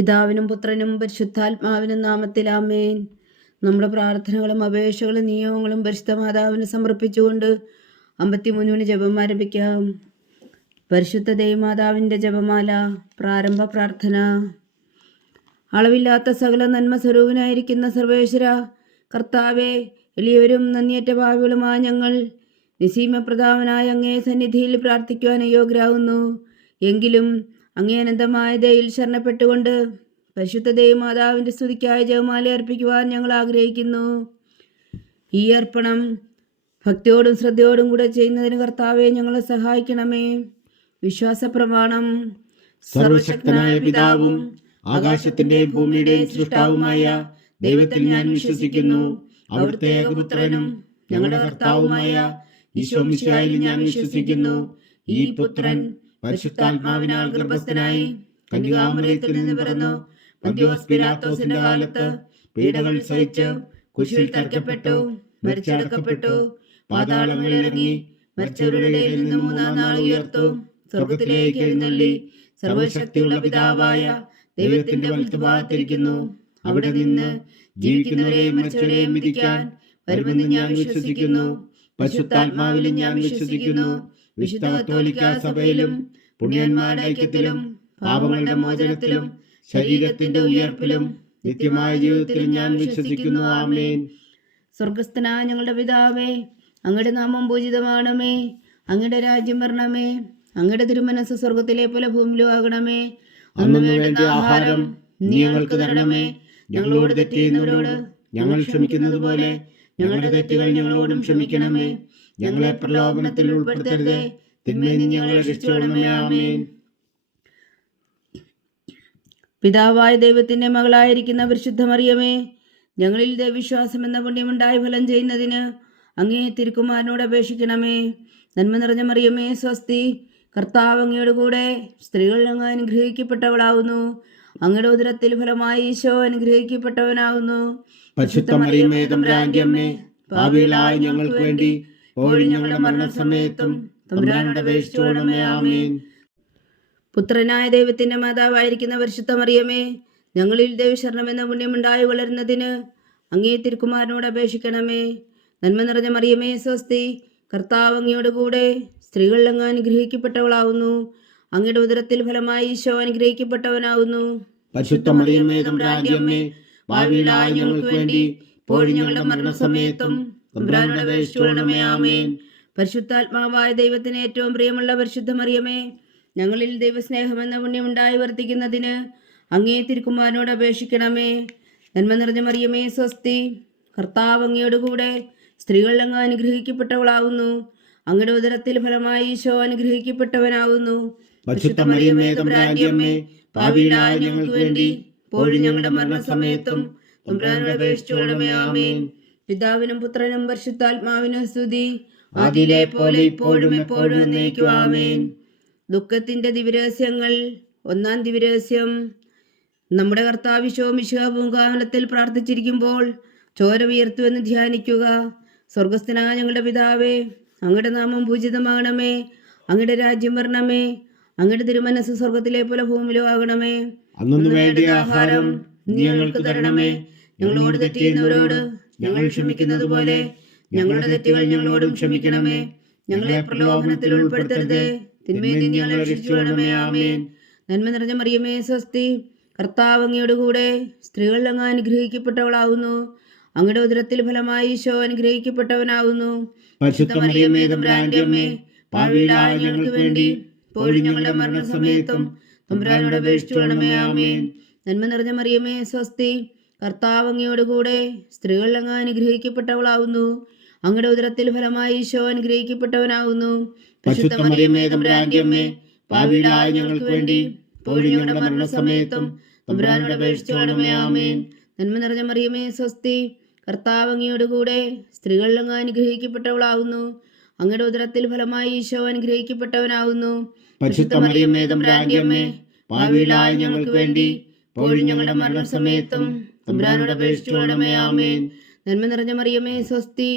പിതാവിനും പുത്രനും പരിശുദ്ധാത്മാവിനും നാമത്തിൽ ആമേൻ. നമ്മുടെ പ്രാർത്ഥനകളും അപേക്ഷകളും നിയമങ്ങളും പരിശുദ്ധ മാതാവിന് സമർപ്പിച്ചുകൊണ്ട് 53 ജപം ആരംഭിക്കാം. പരിശുദ്ധ ദൈവമാതാവിൻ്റെ ജപമാല. പ്രാരംഭ പ്രാർത്ഥന. അളവില്ലാത്ത സകല നന്മ സ്വരൂപനായിരിക്കുന്ന സർവേശ്വര കർത്താവെ, എളിയവരും നന്ദിയേറ്റ ഭാവികളുമായ ഞങ്ങൾ നിസീമപ്രധാവനായ അങ്ങേ സന്നിധിയിൽ പ്രാർത്ഥിക്കുവാൻ യോഗ്യരാകുന്നു. എങ്കിലും അങ്ങേ അനന്തമായ ദയയിൽ ശരണപ്പെട്ടുകൊണ്ട് പരിശുദ്ധ ദൈവമാതാവിൻ്റെ സ്തുതിക്കായി ജപമാല അർപ്പിക്കുവാൻ ഞങ്ങൾ ആഗ്രഹിക്കുന്നു. ഈ അർപ്പണം ഭക്തിയോടും ശ്രദ്ധയോടും കൂടെ ചെയ്യുന്നതിന് കർത്താവെ ഞങ്ങളെ സഹായിക്കണമേ. വിശ്വാസ പ്രമാണം. സർവശക്തനായ പിതാവും ആകാശത്തിന്റെയും ഭൂമിയുടെയും സൃഷ്ടാവുമായ ദൈവത്തിൽ ഞാൻ വിശ്വസിക്കുന്നു. അവിടുത്തെ ഏകപുത്രനും ഞങ്ങളുടെ കർത്താവുമായ ഈശോ മിശിഹായിൽ ഞാൻ വിശ്വസിക്കുന്നു. ഈ പുത്രൻ പരിശുദ്ധാത്മാവിനാൽ ഗർഭസ്ഥനായി കന്യകാമറിയത്തിൽ നിന്ന് പിറന്നു, പന്തിയോസ് പിലാത്തോസിന്റെ കാലത്ത് പീഡകൾ സഹിച്ച് കുരിശിൽ തറയ്ക്കപ്പെട്ടു, മരിച്ചടക്കപ്പെട്ടു, പാതാളങ്ങളിൽ ഇറങ്ങി, മരിച്ചവരുടെ ഇടയിൽ നിന്ന് 3-ാം നാൾ ഉയർത്തു, സ്വർഗത്തിലേക്ക് എഴുന്നള്ളി, സർവശക്തിയുള്ള പിതാവായ ദൈവത്തിന്റെ വലത്തുഭാഗത്തിരിക്കുന്നു. അവിടെ നിന്ന് ജീവിക്കുന്നവരെയും മരിച്ചവരെയും വിധിക്കാൻ വരുമെന്ന് ഞാൻ വിശ്വസിക്കുന്നു. പരിശുദ്ധാത്മാവിലും ഞാൻ വിശ്വസിക്കുന്നു. വിശുദ്ധ കത്തോലിക്കാ സഭയിലും പുണ്യന്മാരുടെ ഐക്യത്തിലും പാപങ്ങളുടെ മോചനത്തിലും ശരീരത്തിന്റെ ഉയർപ്പിലും നിത്യമായ ജീവിതത്തിലും ഞാൻ വിശ്വസിക്കുന്നു. ആമേൻ. സ്വർഗസ്ഥനായ ഞങ്ങളുടെ പിതാവേ, അങ്ങയുടെ നാമം പൂജിതമാകണമേ. അങ്ങയുടെ രാജ്യം വരണമേ. അങ്ങയുടെ തിരുമനസ്സ് സ്വർഗത്തിലെ പോലെ ഭൂമിയിലും ആകണമേ. അന്നു വേണ്ട ആഹാരം നീ ഞങ്ങൾക്ക് തരണമേ. ഞങ്ങളോട് തെറ്റ് ചെയ്യുന്നവരോട് ഞങ്ങൾ ക്ഷമിക്കുന്നത് പോലെ ഞങ്ങളുടെ തെറ്റുകൾ ഞങ്ങളോടും ക്ഷമിക്കണമേ. ഞങ്ങളെ പ്രലോഭനത്തിൽ ഉൾപ്പെടുത്തരുതേ, തിന്മയിൽ നിന്ന് ഞങ്ങളെ രക്ഷിച്ചുകൊള്ളണമേ. ആമേൻ. പിതാവായ ദൈവത്തിന്റെ മകളായിരിക്കുന്ന പരിശുദ്ധ മറിയമേ, ഞങ്ങളിൽ ദൈവവിശ്വാസം എന്ന പുണ്യമുണ്ടായി ഫലം ചെയ്യുന്നതിന് അങ്ങേ തിരുക്കുമാരനോട് അപേക്ഷിക്കണമേ. നന്മ നിറഞ്ഞ മറിയമേ, സ്വസ്തി. കർത്താവ് അങ്ങയോട് കൂടെ സ്ത്രീകൾ അങ്ങ് അനുഗ്രഹിക്കപ്പെട്ടവളാവുന്നു. അങ്ങയുടെ ഉദരത്തിൽ ഫലമായി ഈശോ അനുഗ്രഹിക്കപ്പെട്ടവനാകുന്നു. പരിശുദ്ധ മറിയമേ, തമ്പുരാന്റെ അമ്മേ, പാപികളായ ഞങ്ങൾക്ക് വേണ്ടി ഇപ്പോഴും ഞങ്ങളുടെ മരണസമയത്തും തമ്പുരാനോട് അപേക്ഷിച്ചുകൊള്ളണമേ. ആമേൻ. പുത്രനായ ദൈവത്തിന്റെ മാതാവായിരിക്കുന്ന പരിശുദ്ധ മറിയമേ, ഞങ്ങളിൽ ദൈവശരണം എന്ന പുണ്യമുണ്ടായി വളരുന്നതിന് അങ്ങേ തിരുക്കുമാരനോട് അപേക്ഷിക്കണമേ. നന്മ നിറഞ്ഞ മറിയമേ, സ്വസ്തി. കർത്താവ് അങ്ങയോട് കൂടെ സ്ത്രീകൾ അങ്ങ് അനുഗ്രഹിക്കപ്പെട്ടവളാവുന്നു. അങ്ങയുടെ ഉദരത്തിൽ ഫലമായി ഈശോ അനുഗ്രഹിക്കപ്പെട്ടവനാകുന്നു. പരിശുദ്ധ മറിയമേ, തമ്പുരാന്റെ അമ്മേ, പാപികളായ ഞങ്ങൾക്ക് വേണ്ടി ഇപ്പോഴും ഞങ്ങളുടെ മരണസമയത്തും തമ്പുരാനോട് അപേക്ഷിച്ചുകൊള്ളണമേ. ആമേൻ. പരിശുദ്ധാത്മാവായ ദൈവത്തിന് ഏറ്റവും പ്രിയമുള്ള പരിശുദ്ധ മറിയമേ, ഞങ്ങളിൽ ദൈവസ്നേഹമെന്ന പുണ്യമുണ്ടായി വർദ്ധിക്കുന്നതിന് അങ്ങേ തിരുക്കുമാരനോട് അപേക്ഷിക്കണമേ. നന്മ നിറഞ്ഞ മറിയമേ, സ്വസ്തി. കർത്താവ് അങ്ങയോട് കൂടെ സ്ത്രീകൾ അങ്ങ് അനുഗ്രഹിക്കപ്പെട്ടവളാവുന്നു. അങ്ങയുടെ ഉദരത്തിൽ ഫലമായി ഈശോ അനുഗ്രഹിക്കപ്പെട്ടവനാകുന്നു. പരിശുദ്ധ മറിയമേ, തമ്പുരാന്റെ അമ്മേ, പാപികളായ ഞങ്ങൾക്ക് വേണ്ടി ഇപ്പോഴും ഞങ്ങളുടെ മരണസമയത്തും തമ്പുരാനോട് അപേക്ഷിച്ചുകൊള്ളണമേ. ആമേൻ. പിതാവിനും പുത്രനും പരിശുദ്ധാത്മാവിനും സ്തുതി, ആദിയിലെ പോലെ ഇപ്പോഴും എപ്പോഴും എന്നേക്കും. ആമേൻ. ദുഃഖത്തിന്റെ ദിവരഹസ്യങ്ങൾ. 1-ാം ദിവരഹസ്യം. നമ്മുടെ കർത്താവ് ഈശോ മിശിഹാ പൂങ്കാവനത്തിൽ പ്രാർത്ഥിച്ചിരിക്കുമ്പോൾ ചോര ഉയർത്തുവെന്ന് ധ്യാനിക്കുക. സ്വർഗസ്ഥനായ ഞങ്ങളുടെ പിതാവേ, അങ്ങയുടെ നാമം പൂജിതമാകണമേ. അങ്ങയുടെ രാജ്യം വരണമേ. അങ്ങയുടെ തിരുമനസ്സ് സ്വർഗത്തിലെ പോലെ ഭൂമിയിലും ആകണമേ. അന്നു വേണ്ട ആഹാരം നീ ഞങ്ങൾക്ക് തരണമേ. ഞങ്ങളോട് തെറ്റ് ചെയ്യുന്നവരോട് ഞങ്ങൾ ക്ഷമിക്കുന്നത് പോലെ ഞങ്ങളുടെ തെറ്റുകൾ ഞങ്ങളോടും ക്ഷമിക്കണമേ. ഞങ്ങളെ പ്രലോഭനത്തിൽ ഉൾപ്പെടുത്തരുതേ, തിന്മയിൽ നിന്ന് ഞങ്ങളെ രക്ഷിച്ചുകൊള്ളണമേ. ആമേൻ. നന്മ നിറഞ്ഞ മറിയമേ, സ്വസ്തി. കർത്താവ് അങ്ങയോട് കൂടെ സ്ത്രീകൾ അങ്ങ് അനുഗ്രഹിക്കപ്പെട്ടവളാവുന്നു. അങ്ങയുടെ ഉദരത്തിൽ ഫലമായി ഈശോ അനുഗ്രഹിക്കപ്പെട്ടവനാകുന്നു. പരിശുദ്ധ മറിയമേ, തമ്പുരാന്റെ അമ്മേ, പാപികളായ ഞങ്ങൾക്ക് വേണ്ടി ഇപ്പോഴും ഞങ്ങളുടെ മരണസമയത്തും തമ്പുരാനോട് അപേക്ഷിച്ചുകൊള്ളണമേ. ആമേൻ. നന്മ നിറഞ്ഞ മറിയമേ, സ്വസ്തി. കർത്താവ് അങ്ങയോട് കൂടെ സ്ത്രീകൾ അങ്ങ് അനുഗ്രഹിക്കപ്പെട്ടവളാവുന്നു. അങ്ങയുടെ ഉദരത്തിൽ ഫലമായി ഈശോ അനുഗ്രഹിക്കപ്പെട്ടവനാകുന്നു. പരിശുദ്ധ മറിയമേ, തമ്പുരാന്റെ അമ്മേ, പാപികളായ ഞങ്ങൾക്ക് വേണ്ടി ഇപ്പോഴും ഞങ്ങളുടെ മരണസമയത്തും തമ്പുരാനോട് അപേക്ഷിച്ചുകൊള്ളണമേ. ആമേൻ. നന്മ നിറഞ്ഞ മറിയമേ, സ്വസ്തി. കർത്താവ് അങ്ങയോട് കൂടെ സ്ത്രീകൾ അങ്ങ് അനുഗ്രഹിക്കപ്പെട്ടവളാവുന്നു. അങ്ങയുടെ ഉദരത്തിൽ ഫലമായി ഈശോ അനുഗ്രഹിക്കപ്പെട്ടവനാകുന്നു. പരിശുദ്ധ മറിയമേ, തമ്പുരാന്റെ അമ്മേ, പാപികളായ ഞങ്ങൾക്ക് വേണ്ടി ഇപ്പോഴും ഞങ്ങളുടെ മരണസമയത്തും തമ്പുരാനോട് അപേക്ഷിച്ചുകൊള്ളണമേ. ആമേൻ. നന്മ നിറഞ്ഞ മറിയമേ, സ്വസ്തി.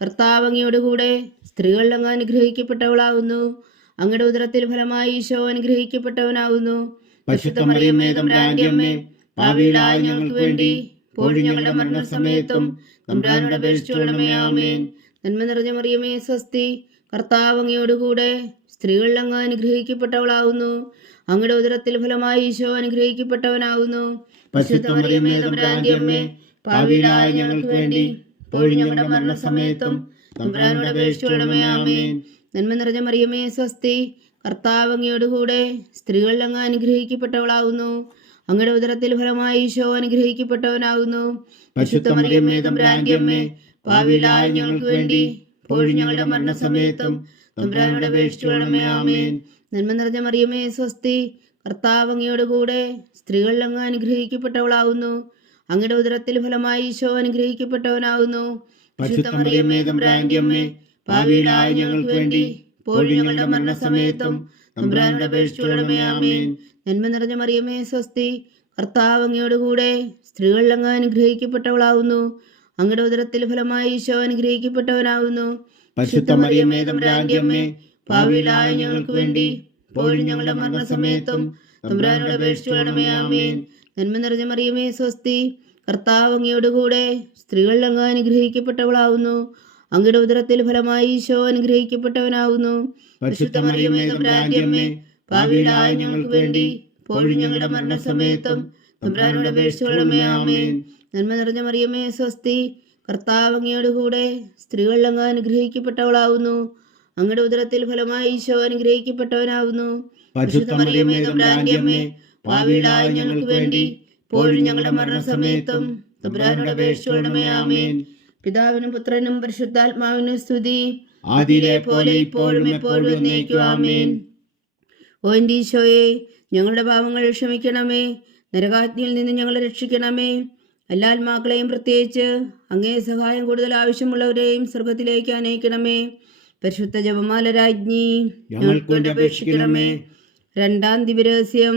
കർത്താവ് അങ്ങയോട് കൂടെ സ്ത്രീകൾ അങ്ങ് അനുഗ്രഹിക്കപ്പെട്ടവളാവുന്നു. അങ്ങയുടെ ഉദരത്തിൽ ഫലമായി ഈശോ അനുഗ്രഹിക്കപ്പെട്ടവനാകുന്നു. പരിശുദ്ധ മറിയമേ തമ്പുരാന്റെ അമ്മേ, പാപികളായ ഞങ്ങൾക്ക് വേണ്ടി ഇപ്പോഴും ഞങ്ങളുടെ മരണസമയത്തും തമ്പുരാനോട് അപേക്ഷിച്ചുകൊള്ളണമേ. ആമേൻ. നന്മ നിറഞ്ഞ മറിയമേ സ്വസ്തി, കർത്താവ് അങ്ങയോടുകൂടെ സ്ത്രീകളിൽ അങ്ങ് അനുഗ്രഹിക്കപ്പെട്ടവളാവുന്നു. അങ്ങയുടെ ഉദരത്തിൽ ഫലമായി ഈശോ അനുഗ്രഹിക്കപ്പെട്ടവനാവുന്നു. പരിശുദ്ധ മറിയമേ തമ്പുരാന്റെ അമ്മേ, പാപികളായ ഞങ്ങൾക്ക് വേണ്ടി ഇപ്പോഴും ഞങ്ങളുടെ മരണസമയത്തും തമ്പുരാനോട് അപേക്ഷിച്ചുകൊള്ളണമേ. ആമേൻ. നന്മ നിറഞ്ഞ മറിയമേ സ്വസ്തി, കർത്താവ് അങ്ങയോടുകൂടെ സ്ത്രീകളിൽ അങ്ങ് അനുഗ്രഹിക്കപ്പെട്ടവളാവുന്നു. അങ്ങയുടെ ഉദരത്തിൽ ഫലമായി ഈശോ അനുഗ്രഹിക്കപ്പെട്ടവനാവുന്നു. പരിശുദ്ധ മറിയമേ തമ്പുരാന്റെ അമ്മേ, പാപികളായ ഞങ്ങൾക്ക് വേണ്ടി ഇപ്പോഴും ഞങ്ങളുടെ മരണസമയത്തും തമ്പുരാനോട് അപേക്ഷിച്ചുകൊള്ളണമേ. ആമേൻ. നന്മ നിറഞ്ഞ മറിയമേ സ്വസ്തി, കർത്താവ് അങ്ങയോടുകൂടെ സ്ത്രീകളിൽ അങ്ങ് അനുഗ്രഹിക്കപ്പെട്ടവളാവുന്നു. അങ്ങയുടെ ഉദരത്തിൽ ഫലമായി ഈശോ അനുഗ്രഹിക്കപ്പെട്ടവനാവുന്നു. പരിശുദ്ധ മറിയമേ തമ്പുരാന്റെ അമ്മേ, പാപികളായ ഞങ്ങൾക്ക് വേണ്ടി ഇപ്പോഴും ഞങ്ങളുടെ മരണസമയത്തും തമ്പുരാനോട് അപേക്ഷിച്ചുകൊള്ളണമേ. ആമേൻ. നന്മ നിറഞ്ഞ മറിയമേ സ്വസ്തി, കർത്താവ് അങ്ങയോടുകൂടെ സ്ത്രീകളിൽ അങ്ങ് അനുഗ്രഹിക്കപ്പെട്ടവളാവുന്നു. അങ്ങയുടെ ഉദരത്തിൽ ഫലമായി ഈശോ അനുഗ്രഹിക്കപ്പെട്ടവനാവുന്നു. പരിശുദ്ധ മറിയമേ തമ്പുരാന്റെ അമ്മേ, പാപികളായ ഞങ്ങൾക്ക് വേണ്ടി ഇപ്പോഴും ഞങ്ങളുടെ മരണസമയത്തും തമ്പുരാനോട് അപേക്ഷിച്ചുകൊള്ളണമേ. ആമേൻ. നന്മ നിറഞ്ഞ മറിയമേ സ്വസ്തി, കർത്താവ് അങ്ങയോടുകൂടെ സ്ത്രീകളിൽ അങ്ങ് അനുഗ്രഹിക്കപ്പെട്ടവളാവുന്നു. അങ്ങയുടെ ഉദരത്തിൽ ഫലമായി ഈശോ അനുഗ്രഹിക്കപ്പെട്ടവനാവുന്നു. പരിശുദ്ധ മറിയമേ തമ്പുരാന്റെ അമ്മേ, പാപികളായ ഞങ്ങൾക്ക് വേണ്ടി ഇപ്പോഴും ഞങ്ങളുടെ മരണസമയത്തും തമ്പുരാനോട് അപേക്ഷിച്ചുകൊള്ളണമേ. ആമേൻ. നന്മ നിറഞ്ഞ മറിയമേ സ്വസ്തി, കർത്താവ് അങ്ങയോടുകൂടെ സ്ത്രീകളിൽ അങ്ങ് അനുഗ്രഹിക്കപ്പെട്ടവളാവുന്നു. അങ്ങയുടെ ഉദരത്തിൽ ഫലമായി ഈശോ അനുഗ്രഹിക്കപ്പെട്ടവനാവുന്നു. പരിശുദ്ധ മറിയമേ തമ്പുരാന്റെ അമ്മേ, പാപികളായ ഞങ്ങൾക്ക് വേണ്ടി ഇപ്പോഴും ഞങ്ങളുടെ മരണസമയത്തും തമ്പുരാനോട് അപേക്ഷിച്ചുകൊള്ളണമേ. ആമേൻ. പിതാവിനും പുത്രനും പരിശുദ്ധാത്മാവിനും സ്തുതി, ആദിയിലെ പോലെ ഇപ്പോഴും എപ്പോഴും എന്നേക്കും. ആമേൻ. ഓ എൻ്റെ ഈശോയെ, ഞങ്ങളുടെ പാപങ്ങൾ ക്ഷമിക്കണമേ. നരകാഗ്നിയിൽ നിന്ന് ഞങ്ങളെ രക്ഷിക്കണമേ. എല്ലാ ആത്മാക്കളെയും, പ്രത്യേകിച്ച് അങ്ങേ സഹായം കൂടുതൽ ആവശ്യമുള്ളവരെയും സ്വർഗത്തിലേക്ക് അനയിക്കണമേ. പരിശുദ്ധ ജപമാല രാജ്ഞി, ഞങ്ങൾക്ക് വേണ്ടി അപേക്ഷിക്കണമേ. രണ്ടാം ദിവ്യരഹസ്യം.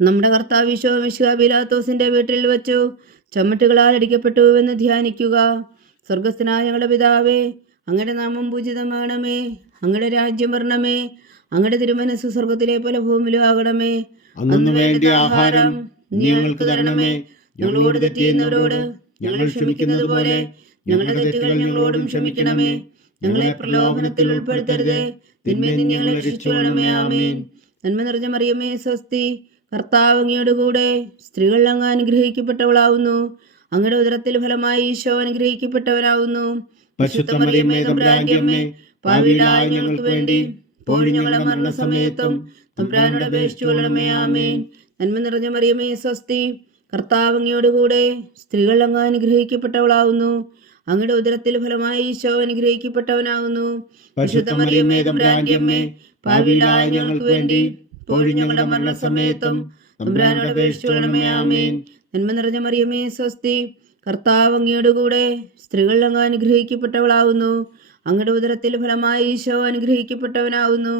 നമ്മുടെ കർത്താവ് ഈശോ മിശിഹാ പീലാത്തോസിന്റെ വീട്ടിൽ വെച്ചു ചമ്മട്ടുകളാൽ അടിക്കപ്പെട്ടുവെന്ന് ധ്യാനിക്കുക. സ്വർഗസ്ഥനായ ഞങ്ങളുടെ പിതാവേ, അങ്ങയുടെ നാമം പൂജിതമാകണമേ. അങ്ങയുടെ രാജ്യം വരണമേ. അങ്ങയുടെ തിരുമനസ്സ് സ്വർഗത്തിലെ പോലെ ഭൂമിയിലും ആകണമേ. അന്നു വേണ്ട ആഹാരം ഞങ്ങൾക്ക് തരണമേ. ഞങ്ങളോട് തെറ്റ് ചെയ്യുന്നവരോട് ഞങ്ങൾ ക്ഷമിക്കുന്നത് പോലെ ഞങ്ങളുടെ തെറ്റുകൾ ഞങ്ങളോടും ക്ഷമിക്കണമേ. ഞങ്ങളെ പ്രലോഭനത്തിൽ ഉൾപ്പെടുത്തരുതേ, തിന്മയിൽ നിന്ന് ഞങ്ങളെ രക്ഷിച്ചുകൊള്ളണമേ. ആമേൻ. നന്മ നിറഞ്ഞ മറിയമേ സ്വസ്തി, കർത്താവ് അങ്ങയോടുകൂടെ സ്ത്രീകളിൽ അങ്ങ് അനുഗ്രഹിക്കപ്പെട്ടവളാവുന്നു. അങ്ങയുടെ ഉദരത്തിൽ ഫലമായി ഈശോ അനുഗ്രഹിക്കപ്പെട്ടവനാവുന്നു. പരിശുദ്ധ മറിയമേ തമ്പുരാന്റെ അമ്മേ, പാപികളായ ഞങ്ങൾക്ക് വേണ്ടി ഇപ്പോഴും ഞങ്ങളുടെ മരണസമയത്തും തമ്പുരാനോട് അപേക്ഷിച്ചുകൊള്ളണമേ. ആമേൻ. നന്മ നിറഞ്ഞ മറിയമേ സ്വസ്തി, കർത്താവ് അങ്ങയോടുകൂടെ സ്ത്രീകളിൽ അങ്ങ് അനുഗ്രഹിക്കപ്പെട്ടവളാവുന്നു. അങ്ങയുടെ ഉദരത്തിൽ ഫലമായി ഈശോ അനുഗ്രഹിക്കപ്പെട്ടവനാകുന്നു. പരിശുദ്ധ മറിയമേ തമ്പുരാന്റെ അമ്മേ, പാപികളായ ഞങ്ങൾക്ക് വേണ്ടി ഇപ്പോഴും ഞങ്ങളുടെ മരണസമയത്തും തമ്പുരാനോട് അപേക്ഷിച്ചുകൊള്ളണമേ. ആമേൻ. നന്മ നിറഞ്ഞ മറിയമേ സ്വസ്തി, കർത്താവ് അങ്ങയോടുകൂടെ സ്ത്രീകളിൽ അങ്ങ് അനുഗ്രഹിക്കപ്പെട്ടവളാവുന്നു. അങ്ങയുടെ ഉദരത്തിൽ ഫലമായി ഈശോ അനുഗ്രഹിക്കപ്പെട്ടവനാവുന്നു.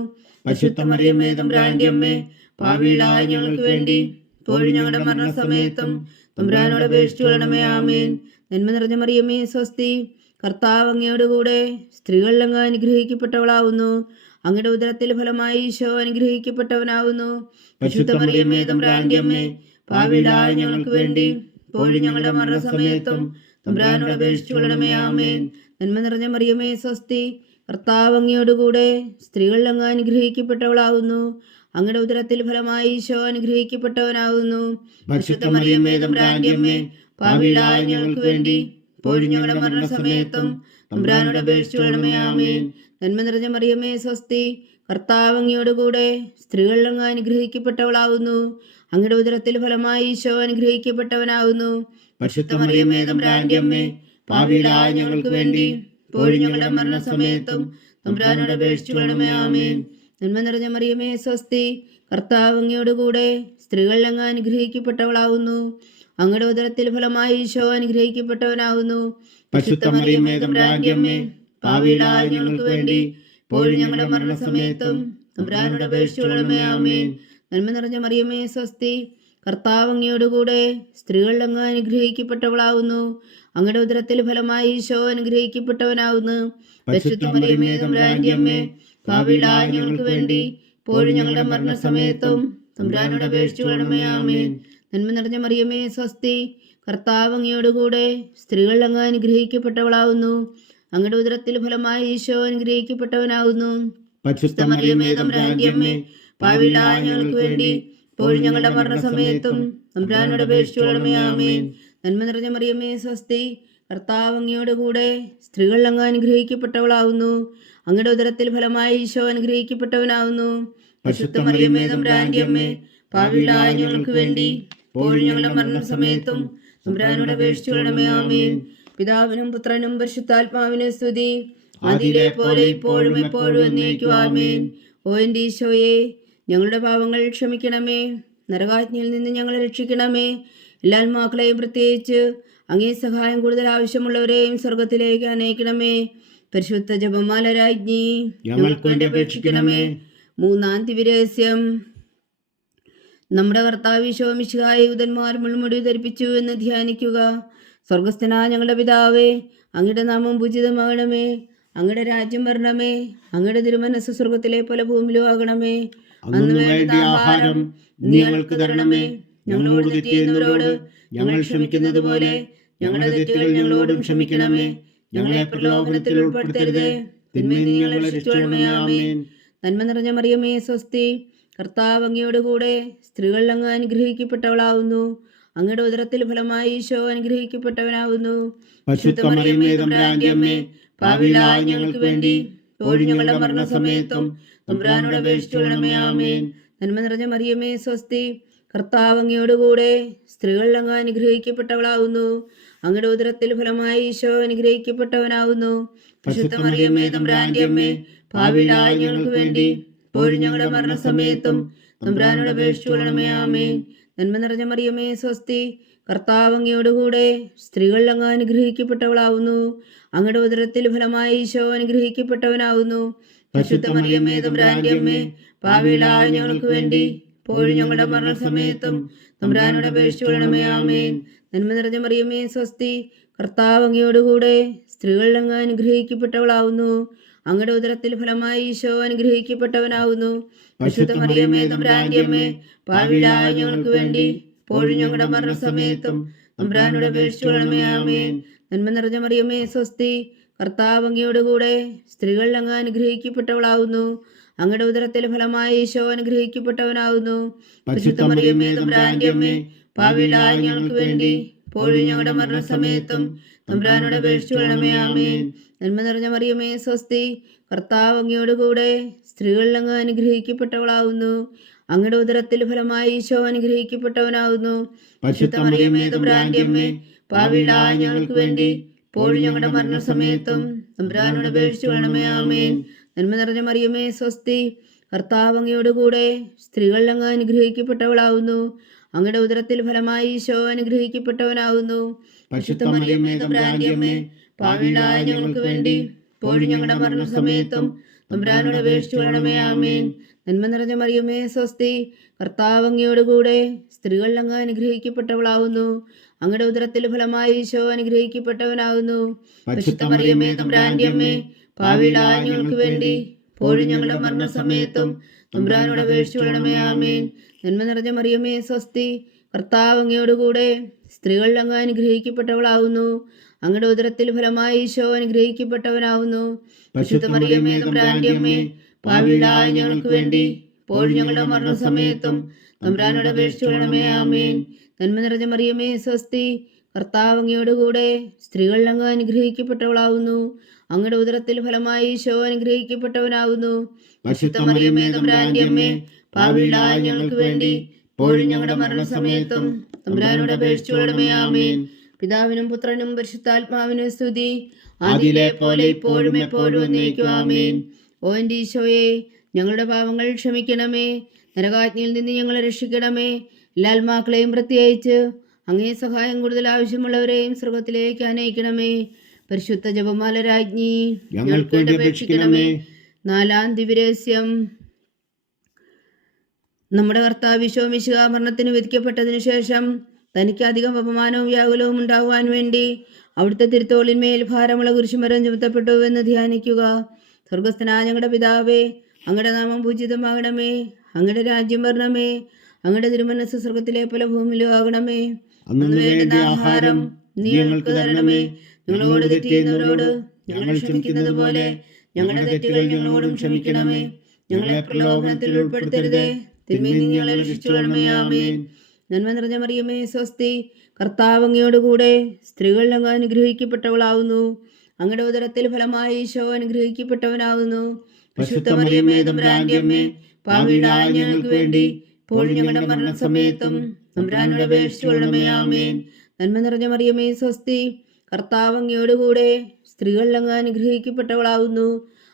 പരിശുദ്ധ മറിയമേ തമ്പുരാന്റെ അമ്മേ, പാപികളായ ഞങ്ങൾക്ക് വേണ്ടി ഇപ്പോഴും ഞങ്ങളുടെ മരണസമയത്തും തമ്പുരാനോട് അപേക്ഷിച്ചുകൊള്ളണമേ. ആമേൻ. നന്മ നിറഞ്ഞ മറിയമേ സ്വസ്തി, കർത്താവ് അങ്ങയോടുകൂടെ സ്ത്രീകളിൽ അങ്ങ് അനുഗ്രഹിക്കപ്പെട്ടവളാവുന്നു. അങ്ങയുടെ ഉദരത്തിൽ ഫലമായി ഈശോ അനുഗ്രഹിക്കപ്പെട്ടവനാവുന്നു. പരിശുദ്ധ മറിയമേ തമ്പുരാന്റെ അമ്മേ, പാപികളായ ഞങ്ങൾക്ക് വേണ്ടി ഇപ്പോഴും ഞങ്ങളുടെ മരണസമയത്തും തമ്പുരാനോട് അപേക്ഷിച്ചുകൊള്ളണമേ. ആമേൻ. നന്മ നിറഞ്ഞ മറിയമേ സ്വസ്തി, കർത്താവ് അങ്ങയോടുകൂടെ സ്ത്രീകളിൽ അങ്ങ് അനുഗ്രഹിക്കപ്പെട്ടവളാവുന്നു. അങ്ങയുടെ ഉദരത്തിൽ ഫലമായി ഈശോ അനുഗ്രഹിക്കപ്പെട്ടവനാകുന്നു. പരിശുദ്ധ മറിയമേ തമ്പുരാന്റെ അമ്മേ, പാപികളായ ഞങ്ങൾക്ക് വേണ്ടി ഇപ്പോഴും ഞങ്ങളുടെ മരണസമയത്തും തമ്പുരാനോട് അപേക്ഷിച്ചുകൊള്ളണമേ. ആമേൻ. നന്മ നിറഞ്ഞ മറിയമേ സ്വസ്തി, കർത്താവ് അങ്ങയോടുകൂടെ സ്ത്രീകളിൽ അങ്ങ് അനുഗ്രഹിക്കപ്പെട്ടവളാവുന്നു. അങ്ങയുടെ ഉദരത്തിൽ ഫലമായി ഈശോ അനുഗ്രഹിക്കപ്പെട്ടവനാകുന്നു. പരിശുദ്ധ മറിയമേ തമ്പുരാന്റെ അമ്മേ, പാപികളായ ഞങ്ങൾക്ക് വേണ്ടി ഇപ്പോഴും ഞങ്ങളുടെ മരണസമയത്തും തമ്പുരാനോട് അപേക്ഷിച്ചുകൊള്ളണമേ. ആമേൻ. നന്മ നിറഞ്ഞ മറിയമേ സ്വസ്തി, കർത്താവ് അങ്ങയോടുകൂടെ സ്ത്രീകളിൽ അങ്ങ് അനുഗ്രഹിക്കപ്പെട്ടവളാവുന്നു. അങ്ങയുടെ ഉദരത്തിൽ ഫലമായി ഈശോ അനുഗ്രഹിക്കപ്പെട്ടവനാകുന്നു. പരിശുദ്ധ മറിയമേ തമ്പുരാന്റെ അമ്മേ, പാപികളായ ഞങ്ങൾക്ക് വേണ്ടി ഇപ്പോഴും ഞങ്ങളുടെ മരണസമയത്തും തമ്പുരാനോട് അപേക്ഷിച്ചുകൊള്ളണമേ. ആമേൻ. നന്മ നിറഞ്ഞ മറിയമേ സ്വസ്തി, കർത്താവ് അങ്ങയോടുകൂടെ സ്ത്രീകളിൽ അങ്ങ് അനുഗ്രഹിക്കപ്പെട്ടവളാവുന്നു. അങ്ങയുടെ ഉദരത്തിൽ ഫലമായി ഈശോ അനുഗ്രഹിക്കപ്പെട്ടവനാവുന്നു. പരിശുദ്ധ മറിയമേ തമ്പുരാന്റെ അമ്മേ, പാപികളായ ഞങ്ങൾക്ക് വേണ്ടി ഇപ്പോഴും ഞങ്ങളുടെ മരണസമയത്തും തമ്പുരാനോട് അപേക്ഷിച്ചു കൊള്ളണമേ. ആമേൻ. നന്മ നിറഞ്ഞ മറിയമേ സ്വസ്തി, കർത്താവ് അങ്ങയോടുകൂടെ സ്ത്രീകൾ അങ്ങ് അനുഗ്രഹിക്കപ്പെട്ടവളാവുന്നു. അങ്ങയുടെ ഉദരത്തിൽ ഫലമായി ഈശോ അനുഗ്രഹിക്കപ്പെട്ടവനാകുന്നു. പരിശുദ്ധ മറിയമേ തമ്പുരാന്റെ അമ്മേ, പാപികളായ ഞങ്ങൾക്ക് വേണ്ടി ഇപ്പോഴും ഞങ്ങളുടെ മരണസമയത്തും തമ്പുരാനോട് അപേക്ഷിച്ചു കൊള്ളണമേ. ആമേൻ. നന്മ നിറഞ്ഞ മറിയമേ സ്വസ്തി, കർത്താവ് അങ്ങയോടുകൂടെ സ്ത്രീകൾ അങ്ങ് അനുഗ്രഹിക്കപ്പെട്ടവളാവുന്നു. അങ്ങയുടെ ഉദരത്തിൽ ഫലമായി ഈശോ അനുഗ്രഹിക്കപ്പെട്ടവനാവുന്നു. പരിശുദ്ധ മറിയമേ തമ്പുരാന്റെ അമ്മേ, പാപികളായ ഞങ്ങൾക്ക് വേണ്ടി ഇപ്പോഴും ഞങ്ങളുടെ മരണസമയത്തും തമ്പുരാനോട് അപേക്ഷിച്ചു കൊള്ളണമേ. ആമേൻ. പിതാവിനും പുത്രനും പരിശുദ്ധാത്മാവിനും സ്തുതി, ആദിയിലെ പോലെ ഇപ്പോഴും എപ്പോഴും എന്നേക്കും. ആമേൻ. ഓ എൻ്റെ ഈശോയെ, ഞങ്ങളുടെ പാപങ്ങൾ ക്ഷമിക്കണമേ. നരകാജ്ഞയിൽ നിന്ന് ഞങ്ങളെ രക്ഷിക്കണമേ. എല്ലാ ആത്മാക്കളെയും, പ്രത്യേകിച്ച് അങ്ങേ സഹായം കൂടുതൽ ആവശ്യമുള്ളവരെയും സ്വർഗത്തിലേക്ക് അനയിക്കണമേ. പരിശുദ്ധ ജപമാല രാജ്ഞി, ഞങ്ങൾക്ക് വേണ്ടി അപേക്ഷിക്കണമേ. മൂന്നാം ദിവ്യരഹസ്യം. നമ്മുടെ കർത്താവ് ഈശോ മിശിഹായെ യൂദന്മാർ മുൾമുടി ധരിപ്പിച്ചു എന്ന് ധ്യാനിക്കുക. സ്വർഗസ്ഥനായ ഞങ്ങളുടെ പിതാവേ, അങ്ങയുടെ നാമം പൂജിതമാകണമേ. അങ്ങയുടെ രാജ്യം വരണമേ. അങ്ങയുടെ തിരുമനസ്സ് സ്വർഗത്തിലെ പോലെ ഭൂമിയിലും ആകണമേ. അന്നു വേണ്ട ആഹാരം നീ ഞങ്ങൾക്ക് തരണമേ. ഞങ്ങളോട് തെറ്റ് ചെയ്യുന്നവരോട് ഞങ്ങൾ ക്ഷമിക്കുന്നത് പോലെ ഞങ്ങളുടെ തെറ്റുകൾ ഞങ്ങളോടും ക്ഷമിക്കണമേ. ഞങ്ങളെ പ്രലോഭനത്തിൽ ഉൾപ്പെടുത്തരുതേ, തിന്മയിൽ നിന്ന് ഞങ്ങളെ രക്ഷിക്കണമേ. ആമേൻ. നന്മ നിറഞ്ഞ മറിയമേ സ്വസ്തി, കർത്താവ് അങ്ങയോടുകൂടെ സ്ത്രീകൾ അങ്ങ് അനുഗ്രഹിക്കപ്പെട്ടവളാവുന്നു. അങ്ങയുടെ ഉദരത്തിൽ ഫലമായി ഈശോ അനുഗ്രഹിക്കപ്പെട്ടവനാകുന്നു. പരിശുദ്ധ മറിയമേ തമ്പുരാന്റെ അമ്മേ, പാപികളായ ഞങ്ങൾക്ക് വേണ്ടി ഇപ്പോഴും ഞങ്ങളുടെ മരണസമയത്തും തമ്പുരാനോട് അപേക്ഷിച്ചു കൊള്ളണമേ. ആമേൻ. നന്മ നിറഞ്ഞ മറിയമേ സ്വസ്തി, കർത്താവ് അങ്ങയോടുകൂടെ സ്ത്രീകൾ അങ്ങ് അനുഗ്രഹിക്കപ്പെട്ടവളാവുന്നു. അങ്ങയുടെ ഉദരത്തിൽ ഫലമായി ഈശോ അനുഗ്രഹിക്കപ്പെട്ടവനാകുന്നു. പരിശുദ്ധ മറിയമേ തമ്പുരാന്റെ അമ്മേ, പാപികളായ ഞങ്ങൾക്ക് വേണ്ടി ഇപ്പോഴും ഞങ്ങളുടെ മരണസമയത്തും തമ്പുരാനോട് അപേക്ഷിച്ചു കൊള്ളണമേ. ആമേൻ. നന്മ നിറഞ്ഞ മറിയമേ സ്വസ്തി, കർത്താവ് അങ്ങയോടുകൂടെ സ്ത്രീകൾ അങ്ങ് അനുഗ്രഹിക്കപ്പെട്ടവളാവുന്നു. അങ്ങയുടെ ഉദരത്തിൽ ഫലമായി ഈശോ അനുഗ്രഹിക്കപ്പെട്ടവനാകുന്നു. പരിശുദ്ധ മറിയമേ തമ്പുരാന്റെ അമ്മേ, പാപികളായ ഞങ്ങൾക്ക് വേണ്ടി ഇപ്പോഴും ഞങ്ങളുടെ മരണസമയത്തും തമ്പുരാനോട് അപേക്ഷിച്ചു കൊള്ളണമേ. ആമേൻ. നന്മ നിറഞ്ഞ മറിയമേ സ്വസ്തി, കർത്താവ് അങ്ങയോടുകൂടെ സ്ത്രീകൾ അങ്ങ് അനുഗ്രഹിക്കപ്പെട്ടവളാവുന്നു. അങ്ങയുടെ ഉദരത്തിൽ ഫലമായി ഈശോ അനുഗ്രഹിക്കപ്പെട്ടവനാകുന്നു. പരിശുദ്ധ മറിയമേ തമ്പുരാന്റെ അമ്മേ, പാപികളായ ഞങ്ങൾക്ക് വേണ്ടി ഇപ്പോഴും ഞങ്ങളുടെ മരണസമയത്തും തമ്പുരാനോട് അപേക്ഷിച്ചു കൊള്ളണമേ. ആമേൻ. നന്മ നിറഞ്ഞ മറിയമേ സ്വസ്തി, കർത്താവ് അങ്ങയോടുകൂടെ സ്ത്രീകൾ അങ്ങ് അനുഗ്രഹിക്കപ്പെട്ടവളാവുന്നു. അങ്ങയുടെ ഉദരത്തിൽ ഫലമായി ഈശോ അനുഗ്രഹിക്കപ്പെട്ടവനാകുന്നു. പരിശുദ്ധ മറിയമേ തമ്പുരാന്റെ അമ്മേ, പാപികളായ ഞങ്ങൾക്ക് വേണ്ടി ഇപ്പോഴും ഞങ്ങളുടെ മരണസമയത്തും തമ്പുരാനോട് അപേക്ഷിച്ചു കൊള്ളണമേ. ആമേൻ. നന്മ നിറഞ്ഞ മറിയമേ സ്വസ്തി, കർത്താവ് അങ്ങയോടുകൂടെ സ്ത്രീകൾ അങ്ങ് അനുഗ്രഹിക്കപ്പെട്ടവളാവുന്നു. അങ്ങയുടെ ഉദരത്തിൽ ഫലമായി ഈശോ അനുഗ്രഹിക്കപ്പെട്ടവനാകുന്നു. പരിശുദ്ധ മറിയമേ തമ്പുരാന്റെ അമ്മേ, പാപികളായ ഞങ്ങൾക്ക് വേണ്ടി ഇപ്പോഴും ഞങ്ങളുടെ മരണസമയത്തും തമ്പുരാനോട് അപേക്ഷിച്ചു കൊള്ളണമേ. ആമേൻ. നന്മ നിറഞ്ഞ മറിയമേ സ്വസ്തി, കർത്താവ് അങ്ങയോടുകൂടെ സ്ത്രീകൾ അങ്ങ് അനുഗ്രഹിക്കപ്പെട്ടവളാവുന്നു. അങ്ങയുടെ ഉദരത്തിൽ ഫലമായി ഈശോ അനുഗ്രഹിക്കപ്പെട്ടവനാകുന്നു. പരിശുദ്ധ മറിയമേ തമ്പുരാന്റെ അമ്മേ, പാപികളായ ഞങ്ങൾക്ക് വേണ്ടി ഇപ്പോഴും ഞങ്ങളുടെ മരണസമയത്തും തമ്പുരാനോട് അപേക്ഷിച്ചു കൊള്ളണമേ. ആമേൻ. നന്മ നിറഞ്ഞ മറിയമേ സ്വസ്തി, കർത്താവ് അങ്ങയോടുകൂടെ സ്ത്രീകൾ അങ്ങ് അനുഗ്രഹിക്കപ്പെട്ടവളാവുന്നു. അങ്ങയുടെ ഉദരത്തിൽ ഫലമായി ഈശോ അനുഗ്രഹിക്കപ്പെട്ടവനാകുന്നു. പരിശുദ്ധ മറിയമേ തമ്പുരാന്റെ അമ്മേ, പാപികളായ ഞങ്ങൾക്ക് വേണ്ടി ഇപ്പോഴും ഞങ്ങളുടെ മരണസമയത്തും തമ്പുരാനോട് അപേക്ഷിച്ചു കൊള്ളണമേ. ആമേൻ. നന്മ നിറഞ്ഞ മറിയമേ സ്വസ്തി, കർത്താവ് അങ്ങയോടുകൂടെ സ്ത്രീകൾ അങ്ങ് അനുഗ്രഹിക്കപ്പെട്ടവളാവുന്നു. അങ്ങയുടെ ഉദരത്തിൽ ഫലമായി ഈശോ അനുഗ്രഹിക്കപ്പെട്ടവനാവുന്നു. പരിശുദ്ധ മറിയമേ തമ്പുരാന്റെ അമ്മേ, പാപികളായ ഞങ്ങൾക്ക് വേണ്ടി ഇപ്പോഴും ഞങ്ങളുടെ മരണസമയത്തും തമ്പുരാനോട് അപേക്ഷിച്ചു കൊള്ളണമേ. ആമേൻ. നന്മ നിറഞ്ഞ മറിയമേ സ്വസ്തി, കർത്താവ് അങ്ങയോടുകൂടെ സ്ത്രീകൾ അങ്ങ് അനുഗ്രഹിക്കപ്പെട്ടവളാവുന്നു. അങ്ങയുടെ ഉദരത്തിൽ ഫലമായി ഈശോ അനുഗ്രഹിക്കപ്പെട്ടവനാകുന്നു. പരിശുദ്ധ മറിയമേ തമ്പുരാന്റെ അമ്മേ, പാപികളായ ഞങ്ങൾക്ക് വേണ്ടി ഇപ്പോഴും ഞങ്ങളുടെ മരണസമയത്തും തമ്പുരാനോട് അപേക്ഷിച്ചു കൊള്ളണമേ. ആമേൻ. പിതാവിനും പുത്രനും പരിശുദ്ധാത്മാവിനും സ്തുതി, ആദിയിലെ പോലെ ഇപ്പോഴും എപ്പോഴും എന്നേക്കും. ആമേൻ. ഓ എൻ്റെ ഈശോയെ, ഞങ്ങളുടെ പാപങ്ങൾ ക്ഷമിക്കണമേ. നരകാജ്ഞയിൽ നിന്ന് ഞങ്ങളെ രക്ഷിക്കണമേ. എല്ലാ ആത്മാക്കളെയും പ്രത്യേകിച്ച് അങ്ങേ സഹായം കൂടുതൽ ആവശ്യമുള്ളവരെയും സ്വർഗത്തിലേക്ക് അനയിക്കണമേ. പരിശുദ്ധ ജപമാല രാജ്ഞി, ഞങ്ങൾക്ക് വേണ്ടി അപേക്ഷിക്കണമേ. നാലാം ദിവ്യരഹസ്യം. നമ്മുടെ കർത്താവ് ഈശോ മിശിഹാ മരണത്തിന് വിധിക്കപ്പെട്ടതിനു ശേഷം തനിക്ക് അധികം അപമാനവും വ്യാകുലവും ഉണ്ടാകുവാൻ വേണ്ടി അവിടുത്തെ തിരുത്തോളിന്മേൽ ഭാരമുള്ള കുരിശുമരം ചുമത്തപ്പെട്ടുവെന്ന് ധ്യാനിക്കുക. സ്വർഗസ്ഥനായ ഞങ്ങളുടെ പിതാവേ, അങ്ങയുടെ നാമം പൂജിതമാകണമേ. അങ്ങയുടെ രാജ്യം വരണമേ. അങ്ങയുടെ തിരുമനസ് സ്വർഗത്തിലെ പോലെ ഭൂമിയിലും ആകണമേ. അന്നു വേണ്ട ആഹാരം നീ ഞങ്ങൾക്ക് തരണമേ. ഞങ്ങളോട് തെറ്റ് ചെയ്യുന്നവരോട് ഞങ്ങൾ ക്ഷമിക്കുന്നത് പോലെ ഞങ്ങളുടെ തെറ്റുകൾ ഞങ്ങളോടും ക്ഷമിക്കണമേ. ഞങ്ങളെ പ്രലോഭനത്തിൽ ഉൾപ്പെടുത്തരുതേ, തിന്മയിൽ നിന്ന് ഞങ്ങളെ രക്ഷിച്ചുകൊള്ളണമേ. ആമേൻ. നന്മ നിറഞ്ഞ മറിയമേ, സ്വസ്തി. കർത്താവ് അങ്ങയോടുകൂടെ സ്ത്രീകൾ അങ്ങ് അനുഗ്രഹിക്കപ്പെട്ടവളാവുന്നു. അങ്ങയുടെ ഉദരത്തിൽ ഫലമായി ഈശോ അനുഗ്രഹിക്കപ്പെട്ടവനാകുന്നു. പരിശുദ്ധ മറിയമേ, തമ്പുരാന്റെ അമ്മേ, പാപികളായ ഞങ്ങൾക്ക് വേണ്ടി ഇപ്പോഴും ഞങ്ങളുടെ മരണസമയത്തും തമ്പുരാനോട് അപേക്ഷിച്ചുകൊള്ളണമേ. ആമേൻ. നന്മ നിറഞ്ഞ മറിയമേ, സ്വസ്തി. കർത്താവ് അങ്ങയോടുകൂടെ സ്ത്രീകൾ അങ്ങ് അനുഗ്രഹിക്കപ്പെട്ടവളാവുന്നു.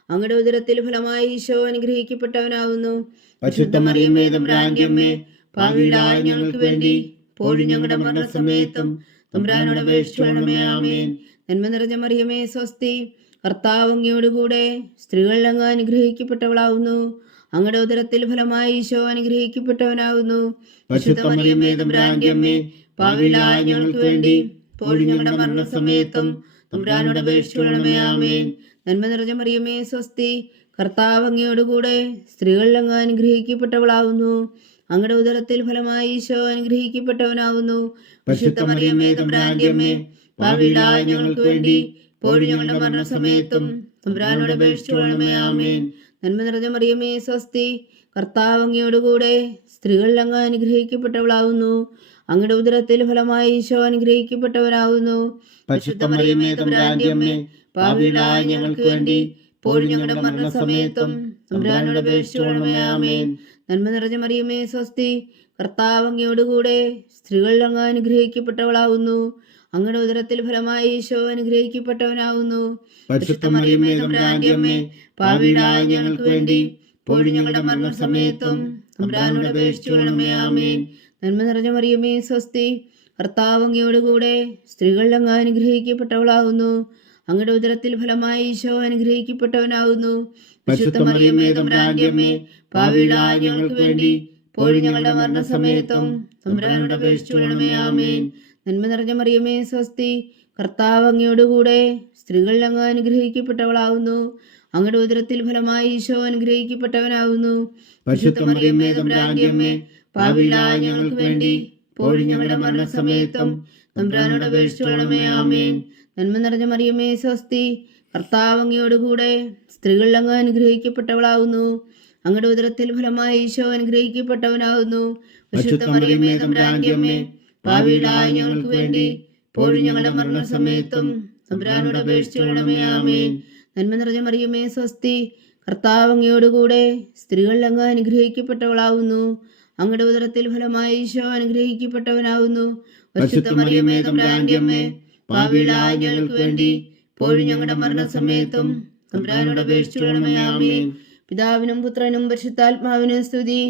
അങ്ങയുടെ ഉദരത്തിൽ ഫലമായി ഈശോ അനുഗ്രഹിക്കപ്പെട്ടവനാകുന്നു. പരിശുദ്ധ മറിയമേ, തമ്പുരാന്റെ അമ്മേ, പാപികളായ ഞങ്ങൾക്ക് വേണ്ടി ഇപ്പോഴും ഞങ്ങളുടെ മരണസമയത്തും തമ്പുരാനോട് അപേക്ഷിച്ചുകൊള്ളണമേ. ആമേൻ. നന്മ നിറഞ്ഞ മറിയമേ, സ്വസ്തി. കർത്താവ് അങ്ങയോടുകൂടെ സ്ത്രീകൾ അങ്ങ് അനുഗ്രഹിക്കപ്പെട്ടവളാവുന്നു. അങ്ങയുടെ ഉദരത്തിൽ ഫലമായി ഈശോ അനുഗ്രഹിക്കപ്പെട്ടവനാകുന്നു. പരിശുദ്ധ മറിയമേ, തമ്പുരാന്റെ അമ്മേ, പാപികളായ ഞങ്ങൾക്ക് വേണ്ടി ഇപ്പോഴും ഞങ്ങളുടെ മരണസമയത്തും തമ്പുരാനോട് അപേക്ഷിച്ചുകൊള്ളണമേ. ആമേൻ. നന്മ നിറഞ്ഞ മറിയമേ, സ്വസ്തി. കർത്താവ് അങ്ങയോടുകൂടെ സ്ത്രീകൾ അങ്ങ് അനുഗ്രഹിക്കപ്പെട്ടവളാവുന്നു. അങ്ങയുടെ ഉദരത്തിൽ ഫലമായി ഈശോ അനുഗ്രഹിക്കപ്പെട്ടവനാകുന്നു. പരിശുദ്ധ മറിയമേ, തമ്പുരാന്റെ അമ്മേ, പാപികളായ ഞങ്ങൾക്ക് വേണ്ടി ഇപ്പോഴും ഞങ്ങളുടെ മരണസമയത്തും തമ്പുരാനോട് അപേക്ഷിച്ചുകൊള്ളണമേ. ആമേൻ. നന്മ നിറഞ്ഞ മറിയമേ, സ്വസ്തി. കർത്താവ് അങ്ങയോടുകൂടെ സ്ത്രീകൾ അങ്ങ് അനുഗ്രഹിക്കപ്പെട്ടവളാവുന്നു. അങ്ങയുടെ ഉദരത്തിൽ ഫലമായി ഈശോ അനുഗ്രഹിക്കപ്പെട്ടവനാകുന്നു. പരിശുദ്ധ മറിയമേ, തമ്പുരാന്റെ അമ്മേ, പാപികളായ ഞങ്ങൾക്ക് വേണ്ടി ഇപ്പോഴും ഞങ്ങളുടെ മരണസമയത്തും തമ്പുരാനോട് അപേക്ഷിച്ചുകൊള്ളണമേ. ആമേൻ. നന്മ നിറഞ്ഞ മറിയമേ, സ്വസ്തി. കർത്താവ് അങ്ങയോടുകൂടെ സ്ത്രീകൾ അങ്ങ് അനുഗ്രഹിക്കപ്പെട്ടവളാവുന്നു. അങ്ങയുടെ ഉദരത്തിൽ ഫലമായി ഈശോ അനുഗ്രഹിക്കപ്പെട്ടവനാകുന്നു. പരിശുദ്ധ മറിയമേ, തമ്പുരാന്റെ അമ്മേ, പാപികളായ ഞങ്ങൾക്ക് വേണ്ടി ഇപ്പോഴും ഞങ്ങളുടെ മരണസമയത്തും തമ്പുരാനോട് അപേക്ഷിച്ചുകൊള്ളണമേ. ആമേൻ. നന്മ നിറഞ്ഞ മറിയമേ, സ്വസ്തി. കർത്താവ് അങ്ങയോടുകൂടെ സ്ത്രീകൾ അങ്ങ് അനുഗ്രഹിക്കപ്പെട്ടവളാവുന്നു. അങ്ങയുടെ ഉദരത്തിൽ ഫലമായി ഈശോ അനുഗ്രഹിക്കപ്പെട്ടവനാകുന്നു. പരിശുദ്ധ മറിയമേ, തമ്പുരാന്റെ അമ്മേ, പാപികളായ ഞങ്ങൾക്ക് വേണ്ടി ഇപ്പോഴും ഞങ്ങളുടെ മരണസമയത്തും തമ്പുരാനോട് അപേക്ഷിച്ചുകൊള്ളണമേ. ആമേൻ. നന്മ നിറഞ്ഞ മറിയമേ, സ്വസ്തി. കർത്താവ് അങ്ങയോടുകൂടെ സ്ത്രീകൾ അങ്ങ് അനുഗ്രഹിക്കപ്പെട്ടവളാവുന്നു. അങ്ങയുടെ ഉദരത്തിൽ ഫലമായി ഈശോ അനുഗ്രഹിക്കപ്പെട്ടവനാകുന്നു. പരിശുദ്ധ മറിയമേ, തമ്പുരാന്റെ അമ്മേ, പാപികളായ ഞങ്ങൾക്ക് വേണ്ടി ഇപ്പോഴും ഞങ്ങളുടെ മരണസമയത്തും തമ്പുരാനോട് അപേക്ഷിച്ചുകൊള്ളണമേ. ആമേൻ. നന്മ നിറഞ്ഞ മറിയമേ, സ്വസ്തി. കർത്താവ് അങ്ങയോടുകൂടെ സ്ത്രീകൾ അങ്ങ് അനുഗ്രഹിക്കപ്പെട്ടവളാവുന്നു. അങ്ങയുടെ ഉദരത്തിൽ ഫലമായി ഈശോ അനുഗ്രഹിക്കപ്പെട്ടവനാകുന്നു. പരിശുദ്ധ മറിയമേ, തമ്പുരാന്റെ അമ്മേ, പാപികളായ ഞങ്ങൾക്ക് വേണ്ടി ഇപ്പോഴും ഞങ്ങളുടെ മരണസമയത്തും തമ്പുരാനോട് അപേക്ഷിച്ചുകൊള്ളണമേ. ആമേൻ. നന്മ നിറഞ്ഞ മറിയമേ, സ്വസ്തി. കർത്താവ് അങ്ങയോടുകൂടെ സ്ത്രീകൾ അങ്ങ് അനുഗ്രഹിക്കപ്പെട്ടവളാവുന്നു. അങ്ങയുടെ ഉദരത്തിൽ ഫലമായി ഈശോ അനുഗ്രഹിക്കപ്പെട്ടവനാകുന്നു. പരിശുദ്ധ മറിയമേ, തമ്പുരാന്റെ അമ്മേ, പാപികളായ ഞങ്ങൾക്ക് വേണ്ടി ഇപ്പോഴും ഞങ്ങളുടെ മരണസമയത്തും തമ്പുരാനോട് അപേക്ഷിച്ചുകൊള്ളണമേ. ആമേൻ. പിതാവിനും പുത്രനും പരിശുദ്ധാത്മാവിനും സ്തുതി.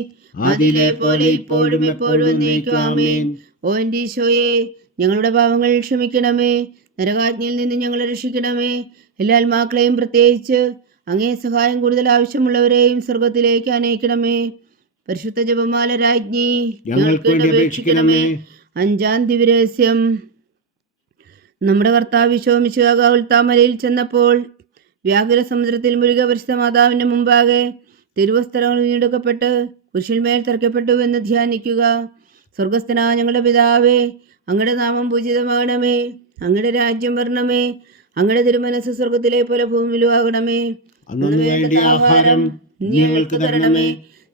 ആദിയിലെ പോലെ ഇപ്പോഴും എപ്പോഴും എന്നേക്കും. ആമേൻ. ഓ എൻ്റെ ഈശോയെ, ഞങ്ങളുടെ പാപങ്ങൾ ക്ഷമിക്കണമേ. നരകാജ്ഞയിൽ നിന്ന് ഞങ്ങളെ രക്ഷിക്കണമേ. എല്ലാ ആത്മാക്കളെയും, പ്രത്യേകിച്ച് അങ്ങേ സഹായം കൂടുതൽ ആവശ്യമുള്ളവരെയും സ്വർഗത്തിലേക്ക് അനയിക്കണമേ. പരിശുദ്ധ ജപമാല രാജ്ഞി, ഞങ്ങൾക്ക് വേണ്ടി അപേക്ഷിക്കണമേ. 5-ാം ദിവ്യരഹസ്യം. നമ്മുടെ കർത്താവ് ഈശോ മിശിഹാ ഗാഗുൽത്താമലയിൽ ചെന്നപ്പോൾ വ്യാകുല സമുദ്രത്തിൽ മുഴുകിയ പരിശുദ്ധ മാതാവിന്റെ മുമ്പാകെ തിരുവസ്ത്രങ്ങൾ വീണ്ടെടുക്കപ്പെട്ട് കുരിശിന്മേൽ തറയ്ക്കപ്പെട്ടു എന്ന് ധ്യാനിക്കുക. സ്വർഗസ്ഥനായ ഞങ്ങളുടെ പിതാവേ, അങ്ങയുടെ നാമം പൂജിതമാകണമേ. അങ്ങയുടെ രാജ്യം വരണമേ. അങ്ങയുടെ തിരുമനസ് സ്വർഗത്തിലെ പോലെ ഭൂമിയിലും ആകണമേ. അന്നു വേണ്ട ആഹാരം നീ ഞങ്ങൾക്ക് തരണമേ.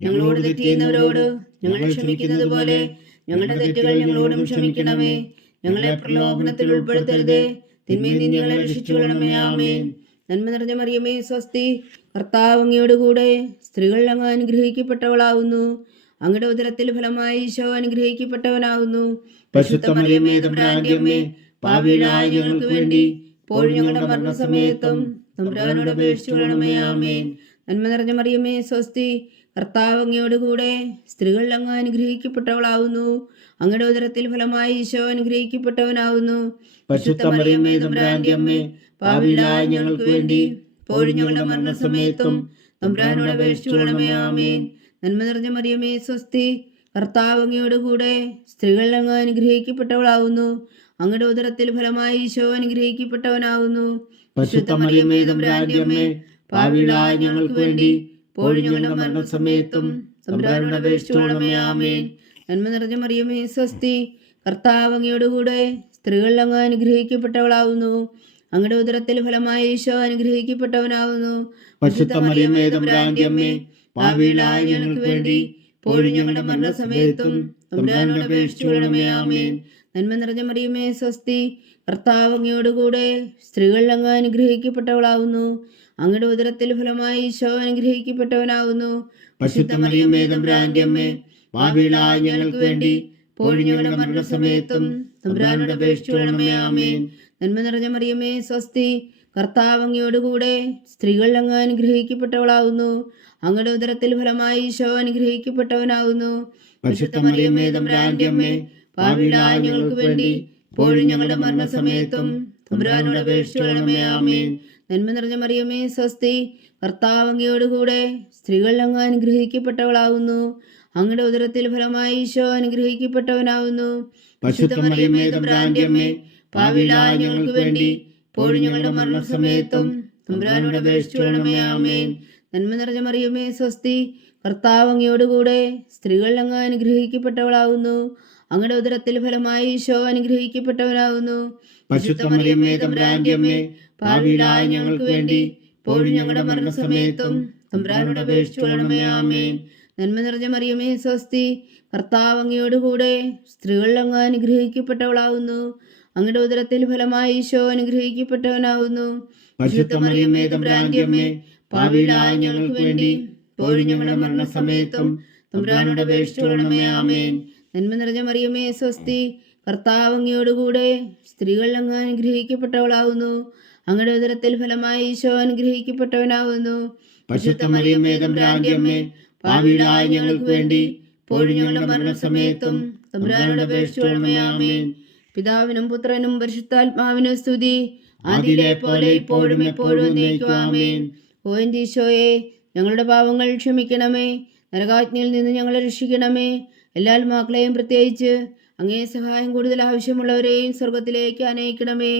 ഞങ്ങളോട് തെറ്റ് ചെയ്യുന്നവരോട് ഞങ്ങൾ ക്ഷമിക്കുന്നത് പോലെ ഞങ്ങളുടെ തെറ്റുകൾ ഞങ്ങളോടും ക്ഷമിക്കണമേ. ഞങ്ങളെ പ്രലോഭനത്തിൽ ഉൾപ്പെടുത്തരുതേ, തിന്മയിൽ നിന്ന് ഞങ്ങളെ രക്ഷിച്ചുകൊള്ളണമേ. ആമേൻ. നന്മ നിറഞ്ഞ മറിയമേ, സ്വസ്തി. കർത്താവ് അങ്ങയോടുകൂടെ സ്ത്രീകൾ അങ്ങ് അനുഗ്രഹിക്കപ്പെട്ടവളാവുന്നു. അങ്ങയുടെ ഉദരത്തിൽ ഫലമായി ഈശോ അനുഗ്രഹിക്കപ്പെട്ടവനാകുന്നു. പരിശുദ്ധ മറിയമേ, തമ്പുരാന്റെ അമ്മേ, പാപികളായ ഞങ്ങൾക്ക് വേണ്ടി ഇപ്പോഴും ഞങ്ങളുടെ മരണസമയത്തും തമ്പുരാനോട് അപേക്ഷിച്ചുകൊള്ളണമേ. ആമേൻ. നന്മ നിറഞ്ഞ മറിയമേ, സ്വസ്തി. കർത്താവ് അങ്ങയോടുകൂടെ സ്ത്രീകൾ അങ്ങ് അനുഗ്രഹിക്കപ്പെട്ടവളാവുന്നു. അങ്ങയുടെ ഉദരത്തിൽ ഫലമായി ഈശോ അനുഗ്രഹിക്കപ്പെട്ടവനാകുന്നു. പരിശുദ്ധ മറിയമേ, തമ്പുരാന്റെ അമ്മേ, പാപികളായ ഞങ്ങൾക്ക് വേണ്ടി ഇപ്പോഴും ഞങ്ങളുടെ മരണസമയത്തും തമ്പുരാനോട് അപേക്ഷിച്ചുകൊള്ളണമേ. ആമേൻ. നന്മ നിറഞ്ഞ മറിയമേ, സ്വസ്തി. കർത്താവ് അങ്ങയോടുകൂടെ സ്ത്രീകൾ അങ്ങ് അനുഗ്രഹിക്കപ്പെട്ടവളാവുന്നു. അങ്ങയുടെ ഉദരത്തിൽ ഫലമായി ഈശോ അനുഗ്രഹിക്കപ്പെട്ടവനാകുന്നു. പരിശുദ്ധ മറിയമേ, തമ്പുരാന്റെ അമ്മേ, പാപികളായ ഞങ്ങൾക്ക് വേണ്ടി ഇപ്പോഴും ഞങ്ങളുടെ മരണസമയത്തും തമ്പുരാനോട് അപേക്ഷിച്ചുകൊള്ളണമേ. ആമേൻ. നന്മ നിറഞ്ഞ മറിയമേ സ്വസ്തി, കർത്താവ് അങ്ങയോടുകൂടെ സ്ത്രീകൾ അങ്ങ് അനുഗ്രഹിക്കപ്പെട്ടവളാവുന്നു. അങ്ങയുടെ ഉദരത്തിൽ ഫലമായ ഈശോ അനുഗ്രഹിക്കപ്പെട്ടവനാവുന്നു. പരിശുദ്ധ മറിയമേ തമ്പുരാന്റെ അമ്മേ, പാപികളായ ഞങ്ങൾക്ക് വേണ്ടി ഇപ്പോഴും ഞങ്ങളുടെ മരണസമയത്തും തമ്പുരാനോട് അപേക്ഷിച്ചുകൊള്ളണമേ. ആമേൻ. നന്മ നിറഞ്ഞ മറിയമേ സ്വസ്തി, കർത്താവ് അങ്ങയോടുകൂടെ സ്ത്രീകൾ അങ്ങ് അനുഗ്രഹിക്കപ്പെട്ടവളാവുന്നു. അങ്ങയുടെ ഉദരത്തിൽ ഫലമായ ഈശോ അനുഗ്രഹിക്കപ്പെട്ടവനാവുന്നു. പരിശുദ്ധ മറിയമേ തമ്പുരാന്റെ അമ്മേ, പാപികളായ ഞങ്ങൾക്ക് വേണ്ടി ഇപ്പോഴും ഞങ്ങളുടെ മരണസമയത്തും തമ്പുരാനോട് അപേക്ഷിച്ചുകൊള്ളണമേ. ആമേൻ. നന്മ നിറഞ്ഞ മറിയമേ സ്വസ്തി, കർത്താവ് അങ്ങയോടുകൂടെ സ്ത്രീകൾ അങ്ങ് അനുഗ്രഹിക്കപ്പെട്ടവളാവുന്നു. അങ്ങയുടെ ഉദരത്തിൽ ഫലമായ ഈശോ അനുഗ്രഹിക്കപ്പെട്ടവനാവുന്നു. പരിശുദ്ധ മറിയമേ തമ്പുരാന്റെ അമ്മേ, പാപികളായ ഞങ്ങൾക്ക് വേണ്ടി ഇപ്പോഴും ഞങ്ങളുടെ മരണസമയത്തും തമ്പുരാനോട് അപേക്ഷിച്ചുകൊള്ളണമേ. ആമേൻ. നന്മ നിറഞ്ഞ മറിയമേ സ്വസ്തി, കർത്താവ് അങ്ങയോടുകൂടെ സ്ത്രീകൾ അങ്ങ് അനുഗ്രഹിക്കപ്പെട്ടവളാവുന്നു. അങ്ങയുടെ ഉദരത്തിൽ ഫലമായ ഈശോ അനുഗ്രഹിക്കപ്പെട്ടവനാവുന്നു. പരിശുദ്ധ മറിയമേ തമ്പുരാന്റെ അമ്മേ, പാപികളായ ഞങ്ങൾക്ക് വേണ്ടി ഇപ്പോഴും ഞങ്ങളുടെ മരണസമയത്തും തമ്പുരാനോട് അപേക്ഷിച്ചുകൊള്ളണമേ. ആമേൻ. നന്മ നിറഞ്ഞ മറിയമേ സ്വസ്തി, കർത്താവ് അങ്ങയോടുകൂടെ സ്ത്രീകൾ അങ്ങ് അനുഗ്രഹിക്കപ്പെട്ടവളാവുന്നു. അങ്ങയുടെ ഉദരത്തിൽ ഫലമായ ഈശോ അനുഗ്രഹിക്കപ്പെട്ടവനാവുന്നു. പരിശുദ്ധ മറിയമേ തമ്പുരാന്റെ അമ്മേ, പാപികളായ ഞങ്ങൾക്ക് വേണ്ടി ഇപ്പോഴും ഞങ്ങളുടെ മരണസമയത്തും തമ്പുരാനോട് അപേക്ഷിച്ചുകൊള്ളണമേ. ആമേൻ. നന്മ നിറഞ്ഞ മറിയമേ സ്വസ്തി, കർത്താവ് അങ്ങയോടുകൂടെ സ്ത്രീകൾ അങ്ങ് അനുഗ്രഹിക്കപ്പെട്ടവളാവുന്നു. അങ്ങയുടെ ഉദരത്തിൽ ഫലമായ ഈശോ അനുഗ്രഹിക്കപ്പെട്ടവനാവുന്നു. പരിശുദ്ധ മറിയമേ തമ്പുരാന്റെ അമ്മേ, പാപികളായ ഞങ്ങൾക്ക് വേണ്ടി ഇപ്പോഴും ഞങ്ങളുടെ മരണസമയത്തും തമ്പുരാനോട് അപേക്ഷിച്ചുകൊള്ളണമേ. ആമേൻ. നന്മ നിറഞ്ഞ മറിയമേ സ്വസ്തി, കർത്താവ് അങ്ങയോടുകൂടെ സ്ത്രീകൾ അങ്ങ് അനുഗ്രഹിക്കപ്പെട്ടവളാവുന്നു. അങ്ങയുടെ ഉദരത്തിൽ ഫലമായ ഈശോ അനുഗ്രഹിക്കപ്പെട്ടവനാവുന്നു. പരിശുദ്ധ മറിയമേ തമ്പുരാന്റെ അമ്മേ, പാപികളായ ഞങ്ങൾക്ക് വേണ്ടി ഇപ്പോഴും ഞങ്ങളുടെ മരണസമയത്തും തമ്പുരാനോട് അപേക്ഷിച്ചുകൊള്ളണമേ. ആമേൻ. പിതാവിനും പുത്രനും പരിശുദ്ധാത്മാവിനും സ്തുതി, ആദിയിലെ പോലെ ഇപ്പോഴും എപ്പോഴും എന്നേക്കും. ആമേൻ. ഓ എൻ്റെ ഈശോയെ, ഞങ്ങളുടെ പാവങ്ങൾ ക്ഷമിക്കണമേ. നരകാജ്ഞയിൽ നിന്ന് ഞങ്ങളെ രക്ഷിക്കണമേ. എല്ലാ ആത്മാക്കളെയും പ്രത്യേകിച്ച് അങ്ങേ സഹായം കൂടുതൽ ആവശ്യമുള്ളവരെയും സ്വർഗത്തിലേക്ക് അനയിക്കണമേ.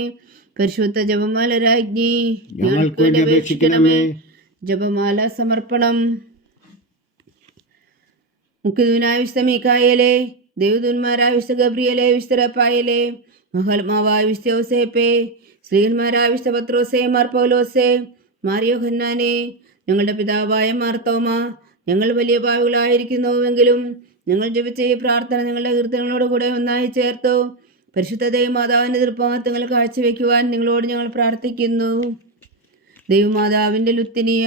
പരിശുദ്ധ ജപമാല രാജ്ഞി, ഞങ്ങൾക്ക് വേണ്ടി അപേക്ഷിക്കണമേ. ജപമാല സമർപ്പണം. മുഖ്യദൂനായ വിശുദ്ധ മീഖായേലേ, ദൈവദൂന്മാരായ വിശുദ്ധ ഗബ്രിയേലേ, വിശുദ്ധ റഫായേലേ, മഹാത്മാവായ വിശുദ്ധ യോസേപ്പേ, ശ്രീഹന്മാരായ വിശുദ്ധ പത്രോസേ, മാർ പൗലോസേ, മാർ യോഹന്നാനേ, ഞങ്ങളുടെ പിതാവായ മാർത്തോമ, ഞങ്ങൾ വലിയ പാവികളായിരിക്കുന്നുവെങ്കിലും ഞങ്ങൾ ജപിച്ച ഈ പ്രാർത്ഥന നിങ്ങളുടെ കീർത്തനങ്ങളോടുകൂടെ ഒന്നായി ചേർത്തു പരിശുദ്ധ ദൈവമാതാവിൻ്റെ തൃപ്പാദങ്ങൾ കാഴ്ചവെക്കുവാൻ നിങ്ങളോട് ഞങ്ങൾ പ്രാർത്ഥിക്കുന്നു. ദൈവമാതാവിൻ്റെ ലുത്തിനിയ,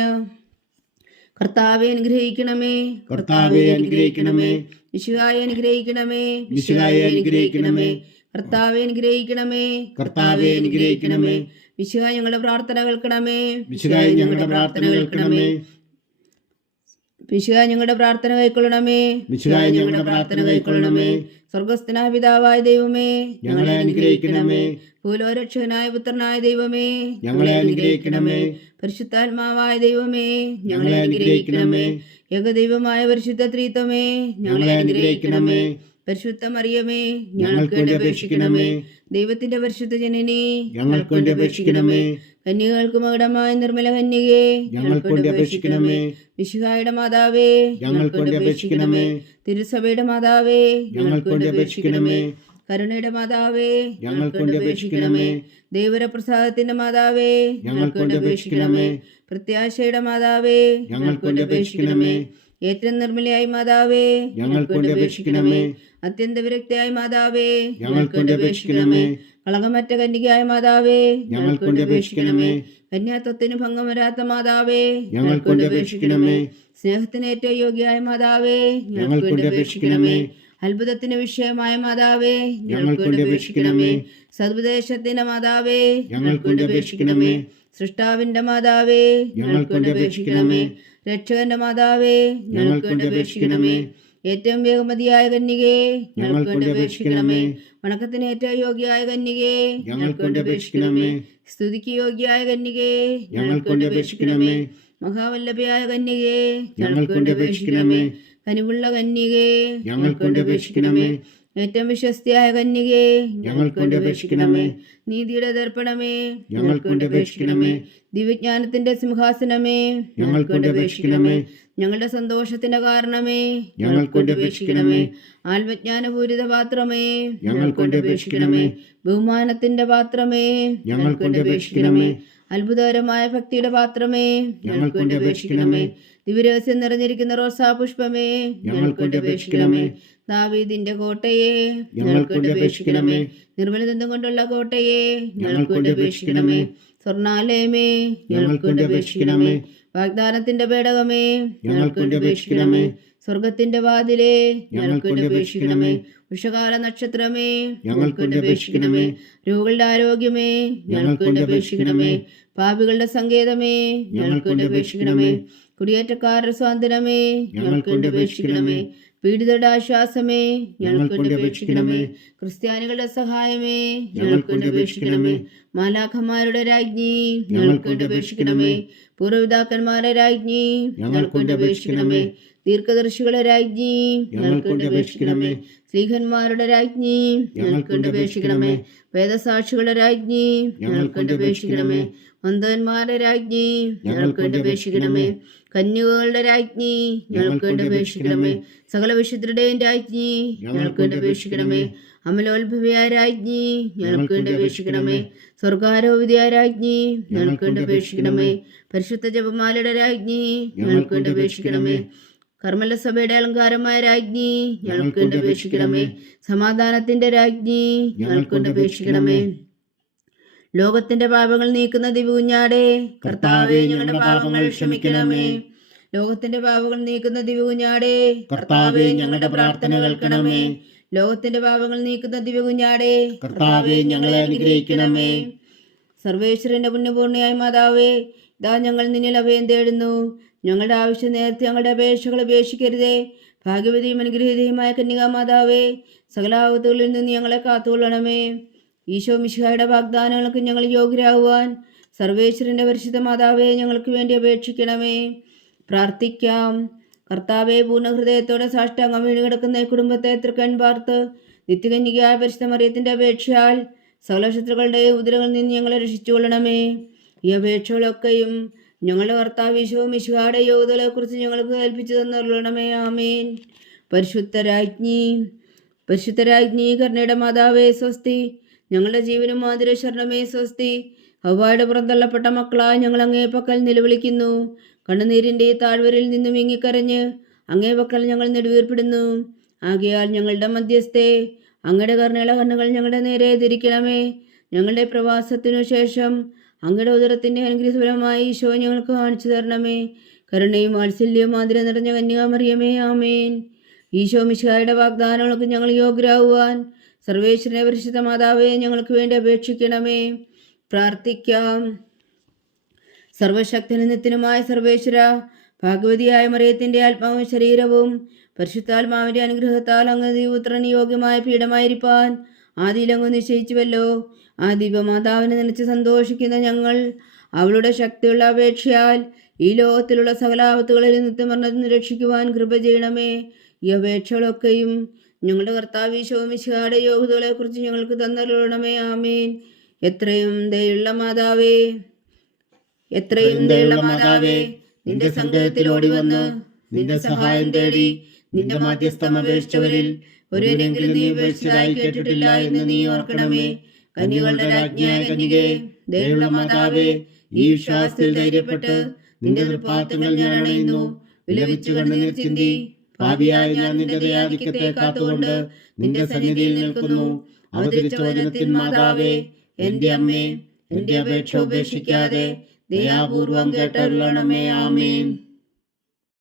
കർത്താവെ അനുഗ്രഹിക്കണമേ. കർത്താവെ അനുഗ്രഹിക്കണമേ. മിശിഹായെ അനുഗ്രഹിക്കണമേ. മിശിഹായെ അനുഗ്രഹിക്കണമേ. കർത്താവെ അനുഗ്രഹിക്കണമേ. കർത്താവെ അനുഗ്രഹിക്കണമേ. മിശിഹാ ഞങ്ങളുടെ പ്രാർത്ഥന കേൾക്കണമേ. മിശിഹായെ ഞങ്ങളുടെ പ്രാർത്ഥന കേൾക്കണമേ. മിശിഹാ ഞങ്ങളുടെ പ്രാർത്ഥന കൈക്കൊള്ളണമേ. മിശിഹായെ ഞങ്ങളുടെ പ്രാർത്ഥന കൈക്കൊള്ളണമേ. സ്വർഗസ്ഥനായ പിതാവായ ദൈവമേ, ഞങ്ങളെ അനുഗ്രഹിക്കണമേ. ഭൂലോകരക്ഷകനായ പുത്രനായ ദൈവമേ, ഞങ്ങളെ അനുഗ്രഹിക്കണമേ. പരിശുദ്ധാത്മാവായ ദൈവമേ, ഞങ്ങളെ അനുഗ്രഹിക്കണമേ. ഏകദൈവമായ പരിശുദ്ധ ത്രിത്വമേ, ഞങ്ങളെ അനുഗ്രഹിക്കണമേ. പരിശുദ്ധ മറിയമേ, ഞങ്ങൾക്ക് വേണ്ടി അപേക്ഷിക്കണമേ. ദൈവത്തിന്റെ പരിശുദ്ധ ജനനി, ഞങ്ങൾക്ക് വേണ്ടി അപേക്ഷിക്കണമേ. കന്യകൾക്ക് മകുടമായ നിർമ്മല കന്യകേ, ഞങ്ങൾക്ക് വേണ്ടി അപേക്ഷിക്കണമേ. മിശിഹായുടെ മാതാവേ, ഞങ്ങൾക്ക് വേണ്ടി അപേക്ഷിക്കണമേ. തിരുസഭയുടെ മാതാവേ, ഞങ്ങൾക്ക് വേണ്ടി അപേക്ഷിക്കണമേ. കരുണയുടെ മാതാവേ, ഞങ്ങൾക്ക് വേണ്ടി അപേക്ഷിക്കണമേ. ദൈവപ്രസാദത്തിന്റെ മാതാവേ, ഞങ്ങൾക്ക് വേണ്ടി അപേക്ഷിക്കണമേ. പ്രത്യാശയുടെ മാതാവേ, ഞങ്ങൾക്ക് വേണ്ടി അപേക്ഷിക്കണമേ. ഏറ്റവും നിർമ്മലയായ മാതാവേ, ഞങ്ങൾക്ക് വേണ്ടി അപേക്ഷിക്കണമേ. അത്യന്ത വിരക്തിയായ മാതാവേ, ഞങ്ങൾക്ക് വേണ്ടി അപേക്ഷിക്കണമേ. കളങ്കമറ്റ കന്യകയായ മാതാവേ, ഞങ്ങൾക്ക് വേണ്ടി അപേക്ഷിക്കണമേ. കന്യാത്വത്തിന് ഭംഗം വരാത്ത മാതാവേ, ഞങ്ങൾക്ക് വേണ്ടി അപേക്ഷിക്കണമേ. സ്നേഹത്തിന് ഏറ്റവും യോഗ്യയായ മാതാവേ, ഞങ്ങൾക്ക് വേണ്ടി അപേക്ഷിക്കണമേ. അത്ഭുതത്തിന് വിഷയമായ മാതാവേ, ഞങ്ങൾക്ക് വേണ്ടി അപേക്ഷിക്കണമേ. സദ്പദേശത്തിന്റെ മാതാവേ, ഞങ്ങൾക്ക് വേണ്ടി അപേക്ഷിക്കണമേ. സൃഷ്ടാവിന്റെ മാതാവേ, ഞങ്ങൾക്ക് വേണ്ടി അപേക്ഷിക്കണമേ. രക്ഷകന്റെ മാതാവേ, ഞങ്ങൾക്ക് വേണ്ടി അപേക്ഷിക്കണമേ. ഏറ്റവും വേഗമതിയായ കന്യകേ, ഞങ്ങൾക്ക് വേണ്ടി അപേക്ഷിക്കണമേ. വണക്കത്തിന് ഏറ്റവും യോഗ്യയായ കന്യകേ, ഞങ്ങൾക്ക് വേണ്ടി അപേക്ഷിക്കണമേ. സ്തുതിക്ക് യോഗ്യയായ കന്യകേ, ഞങ്ങൾക്ക് വേണ്ടി അപേക്ഷിക്കണമേ. മഹാവല്ലഭയായ കന്യകേ, ഞങ്ങൾക്ക് വേണ്ടി അപേക്ഷിക്കണമേ. കനിവുള്ള കന്യകേ, ഞങ്ങൾക്ക് വേണ്ടി അപേക്ഷിക്കണമേ. ഏറ്റവും വിശ്വസ്തയായ കന്യകേ, ഞങ്ങൾക്ക് വേണ്ടി അപേക്ഷിക്കണമേ. നീതിയുടെ ദർപ്പണമേ, ഞങ്ങൾക്ക് വേണ്ടി അപേക്ഷിക്കണമേ. ദിവ്യജ്ഞാനത്തിന്റെ സിംഹാസനമേ, ഞങ്ങൾക്ക് വേണ്ടി അപേക്ഷിക്കണമേ. ഞങ്ങളുടെ സന്തോഷത്തിന്റെ കാരണമേ, ഞങ്ങൾക്ക് വേണ്ടി അപേക്ഷിക്കണമേ. ആത്മജ്ഞാനപൂരിത പാത്രമേ, ഞങ്ങൾക്ക് വേണ്ടി അപേക്ഷിക്കണമേ. ബഹുമാനത്തിന്റെ പാത്രമേ, ഞങ്ങൾക്ക് വേണ്ടി അപേക്ഷിക്കണമേ. അത്ഭുതകരമായ ഭക്തിയുടെ പാത്രമേ, ഞങ്ങൾക്ക് വേണ്ടി അപേക്ഷിക്കണമേ. ദിവ്യരഹസ്യം നിറഞ്ഞിരിക്കുന്ന റോസാ പുഷ്പമേ, ഞങ്ങൾക്ക് വേണ്ടി അപേക്ഷിക്കണമേ. ദാവീദിന്റെ കോട്ടയെ, ഞങ്ങൾക്ക് വേണ്ടി അപേക്ഷിക്കണമേ. നിർമ്മലദന്തം കൊണ്ടുള്ള കോട്ടയെ, ഞങ്ങൾക്ക് വേണ്ടി അപേക്ഷിക്കണമേ. സ്വർണാലയമേ, ഞങ്ങൾക്ക് വേണ്ടി അപേക്ഷിക്കണമേ. വാഗ്ദാനത്തിന്റെ പേടകമേ, ഞങ്ങൾക്ക് വേണ്ടി അപേക്ഷിക്കണമേ. സ്വർഗത്തിന്റെ വാതിലേ, ഞങ്ങൾക്ക് വേണ്ടി അപേക്ഷിക്കണമേ. ഉഷകാല നക്ഷത്രമേ, ഞങ്ങൾക്ക് വേണ്ടി അപേക്ഷിക്കണമേ. രോഗികളുടെ ആരോഗ്യമേ, ഞങ്ങൾക്ക് വേണ്ടി അപേക്ഷിക്കണമേ. പാപികളുടെ സങ്കേതമേ, ഞങ്ങൾക്ക് വേണ്ടി അപേക്ഷിക്കണമേ. കുടിയേറ്റക്കാരുടെ സ്വാതന്ത്ര്യമേ, ഞങ്ങൾക്ക് വേണ്ടി അപേക്ഷിക്കണമേ. പീഡിതരുടെ ആശ്വാസമേ, ഞങ്ങൾക്ക് വേണ്ടി അപേക്ഷിക്കണമേ. ക്രിസ്ത്യാനികളുടെ സഹായമേ, ഞങ്ങൾക്ക് വേണ്ടി അപേക്ഷിക്കണമേ. മാലാഖമാരുടെ രാജ്ഞി, ഞങ്ങൾക്ക് വേണ്ടി അപേക്ഷിക്കണമേ. പൂർവ്വപിതാക്കന്മാരുടെ രാജ്ഞി, ഞങ്ങൾക്ക് വേണ്ടി അപേക്ഷിക്കണമേ. ദീർഘദർശികളുടെ രാജ്ഞി, ഞങ്ങൾക്ക് വേണ്ടി അപേക്ഷിക്കണമേ. സ്ലീഹന്മാരുടെ രാജ്ഞി, ഞങ്ങൾക്ക് വേണ്ടി അപേക്ഷിക്കണമേ. വേദസാക്ഷികളുടെ രാജ്ഞി, ഞങ്ങൾക്ക് വേണ്ടി അപേക്ഷിക്കണമേ. വന്ദന്മാരുടെ രാജ്ഞി, ഞങ്ങൾക്ക് വേണ്ടി അപേക്ഷിക്കണമേ. കന്യകകളുടെ രാജ്ഞി, ഞങ്ങൾക്ക് വേണ്ടി അപേക്ഷിക്കണമേ. സകല വിശുദ്ധരുടെയും രാജ്ഞി, ഞങ്ങൾക്ക് വേണ്ടി അപേക്ഷിക്കണമേ. അമലോത്ഭവയായ രാജ്ഞി, ഞങ്ങൾക്ക് വേണ്ടി അപേക്ഷിക്കണമേ. സ്വർഗാരോപിതയായ രാജ്ഞി, ഞങ്ങൾക്ക് വേണ്ടി അപേക്ഷിക്കണമേ. പരിശുദ്ധ ജപമാലയുടെ രാജ്ഞി, ഞങ്ങൾക്ക് വേണ്ടി അപേക്ഷിക്കണമേ. കർമ്മല സഭയുടെ അലങ്കാരമായ രാജ്ഞി, ഞങ്ങൾക്ക് വേണ്ടി അപേക്ഷിക്കണമേ. സമാധാനത്തിന്റെ രാജ്ഞി, ഞങ്ങൾക്ക് വേണ്ടി അപേക്ഷിക്കണമേ. ലോകത്തിന്റെ പാപങ്ങൾ നീക്കുന്ന ദിവ്യകുഞ്ഞാടേ, കർത്താവേ ഞങ്ങളുടെ പാപങ്ങൾ ക്ഷമിക്കണമേ. ലോകത്തിന്റെ പാപങ്ങൾ നീക്കുന്ന ദിവ്യകുഞ്ഞാടേ, കർത്താവേ ഞങ്ങളുടെ പ്രാർത്ഥന കേൾക്കണമേ. ലോകത്തിന്റെ പാപങ്ങൾ നീക്കുന്ന ദിവ്യകുഞ്ഞാടേ, കർത്താവേ ഞങ്ങളെ അനുഗ്രഹിക്കണമേ. സർവേശ്വരന്റെ പുണ്യപൂർണ്ണയായ മാതാവേ, ഇതാ ഞങ്ങൾ നിന്നിൽ അഭയം തേടുന്നു. ഞങ്ങളുടെ ആവശ്യം നേരത്തെ ഞങ്ങളുടെ അപേക്ഷകൾ ഉപേക്ഷിക്കരുതേ. ഭാഗ്യവതിയും അനുഗ്രഹീതയുമായ കന്യകാ മാതാവേ, സകലാപത്തുകളിൽ നിന്ന് ഞങ്ങളെ കാത്തുകൊള്ളണമേ. ഈശോ മിശിഹായുടെ വാഗ്ദാനങ്ങൾക്ക് ഞങ്ങൾ യോഗ്യരാകുവാൻ സർവേശ്വരന്റെ പരിശുദ്ധ മാതാവേ, ഞങ്ങൾക്ക് വേണ്ടി അപേക്ഷിക്കണമേ. പ്രാർത്ഥിക്കാം. കർത്താവെ, പൂർണ്ണഹൃദയത്തോടെ സാഷ്ടാംഗം വീണ് കിടക്കുന്ന ഈ കുടുംബത്തെ തൃക്കൺ പാർത്ത് നിത്യകന്യകയായ പരിശുദ്ധ മറിയത്തിന്റെ അപേക്ഷയാൽ സകല ശത്രുക്കളുടെ ഉദരങ്ങളിൽ നിന്ന് ഞങ്ങളെ രക്ഷിച്ചുകൊള്ളണമേ. ഈ അപേക്ഷകളൊക്കെയും ഞങ്ങളുടെ കർത്താവ് ഈശോ മിശിഹായുടെ യോഗ്യതകളെക്കുറിച്ച് ഞങ്ങൾക്ക് കൽപ്പിച്ചു തന്നുകൊള്ളണമേ. ആമേൻ. പരിശുദ്ധരാജ്ഞി കരുണയുടെ മാതാവേ സ്വസ്തി. ഞങ്ങളുടെ ജീവനും മാതിര ശരണമേ സ്വസ്തി. ഹവ്വായുടെ പുറന്തള്ളപ്പെട്ട മക്കളായി ഞങ്ങൾ അങ്ങേ പക്കൽ നിലവിളിക്കുന്നു. കണ്ണുനീരിൻ്റെ ഈ താഴ്വരയിൽ നിന്നും വിങ്ങിക്കരഞ്ഞ് അങ്ങേ പക്കൽ ഞങ്ങൾ നെടുവീർപ്പെടുന്നു. ആകയാൽ ഞങ്ങളുടെ മധ്യസ്ഥെ അങ്ങയുടെ കരുണയുള്ള കണ്ണുകൾ ഞങ്ങളുടെ നേരെ തിരിക്കണമേ. ഞങ്ങളുടെ പ്രവാസത്തിനു ശേഷം അങ്ങയുടെ ഉദരത്തിൻ്റെ അനുഗ്രഹഫലമായി ഈശോ ഞങ്ങൾക്ക് കാണിച്ചു തരണമേ. കരുണയും വാത്സല്യവും മാതിര നിറഞ്ഞ കന്യകാമറിയമേ, ആമേൻ. ഈശോ മിശിഹായുടെ വാഗ്ദാനങ്ങൾക്ക് ഞങ്ങൾ യോഗ്യരാകുവാൻ സർവേശ്വരനെ പരിശുദ്ധ മാതാവേ, ഞങ്ങൾക്ക് വേണ്ടി അപേക്ഷിക്കണമേ. പ്രാർത്ഥിക്കാം. സർവശക്തനും നിത്യനുമായ സർവേശ്വര, ഭാഗവതിയായ മറിയത്തിൻ്റെ ആത്മാവും ശരീരവും പരിശുദ്ധാത്മാവിൻ്റെ അനുഗ്രഹത്താൽ അങ്ങ് ദൈവപുത്രന് യോഗ്യമായ പീഠമായിരിക്കാൻ ആദിയിലങ്ങ് നിശ്ചയിച്ചുവല്ലോ. ആ ദൈവമാതാവിനെ നനച്ച് സന്തോഷിക്കുന്ന ഞങ്ങൾ അവളുടെ ശക്തിയുള്ള അപേക്ഷയാൽ ഈ ലോകത്തിലുള്ള സകലാപത്തുകളിൽ നിത്യമരണത്തിന് രക്ഷിക്കുവാൻ കൃപ ചെയ്യണമേ. ഈ അപേക്ഷകളൊക്കെയും ഞങ്ങളുടെ കർത്താവ് ഈശോ മിശിഹായുടെ യോഗ്യതകളെക്കുറിച്ച് ഞങ്ങൾക്ക് തന്നരുളണമേ. ആമേൻ. എത്രയും ദയുള്ള മാതാവേ, നിന്റെ സംഘത്തിൽ ഓടി വന്ന് നിന്റെ സഹായം തേടി നിന്റെ മാധ്യസ്ഥം അപേക്ഷിച്ചവരിൽ ഒരുവരെങ്കിലും നീ ഉപേക്ഷിച്ചതായി കേട്ടിട്ടില്ല എന്ന് നീ ഓർക്കണമേ. കന്യകളുടെ രാജ്ഞിയായ കന്യകേ, ദയുള്ള മാതാവേ, ഈ വിശ്വാസത്തിൽ ധൈര്യപ്പെട്ട് നിന്റെ തൃപ്പാദങ്ങൾ ഞാൻ അണയുന്നു. വിലപിച്ചു കണ്ണുനീർ ചിന്തി പാപിയായ ഞാൻ നിന്റെ ദയാധിക്യത്തെ കാത്തുകൊണ്ട് നിന്റെ സന്നിധിയിൽ നിൽക്കുന്നു. അവതരിച്ച വചനത്തിൻ മാതാവേ, എന്റെ അമ്മേ, എന്റെ അപേക്ഷ ഉപേക്ഷിക്കാതെ ദയാപൂർവം കേട്ടരുളണമേ. ആമേൻ.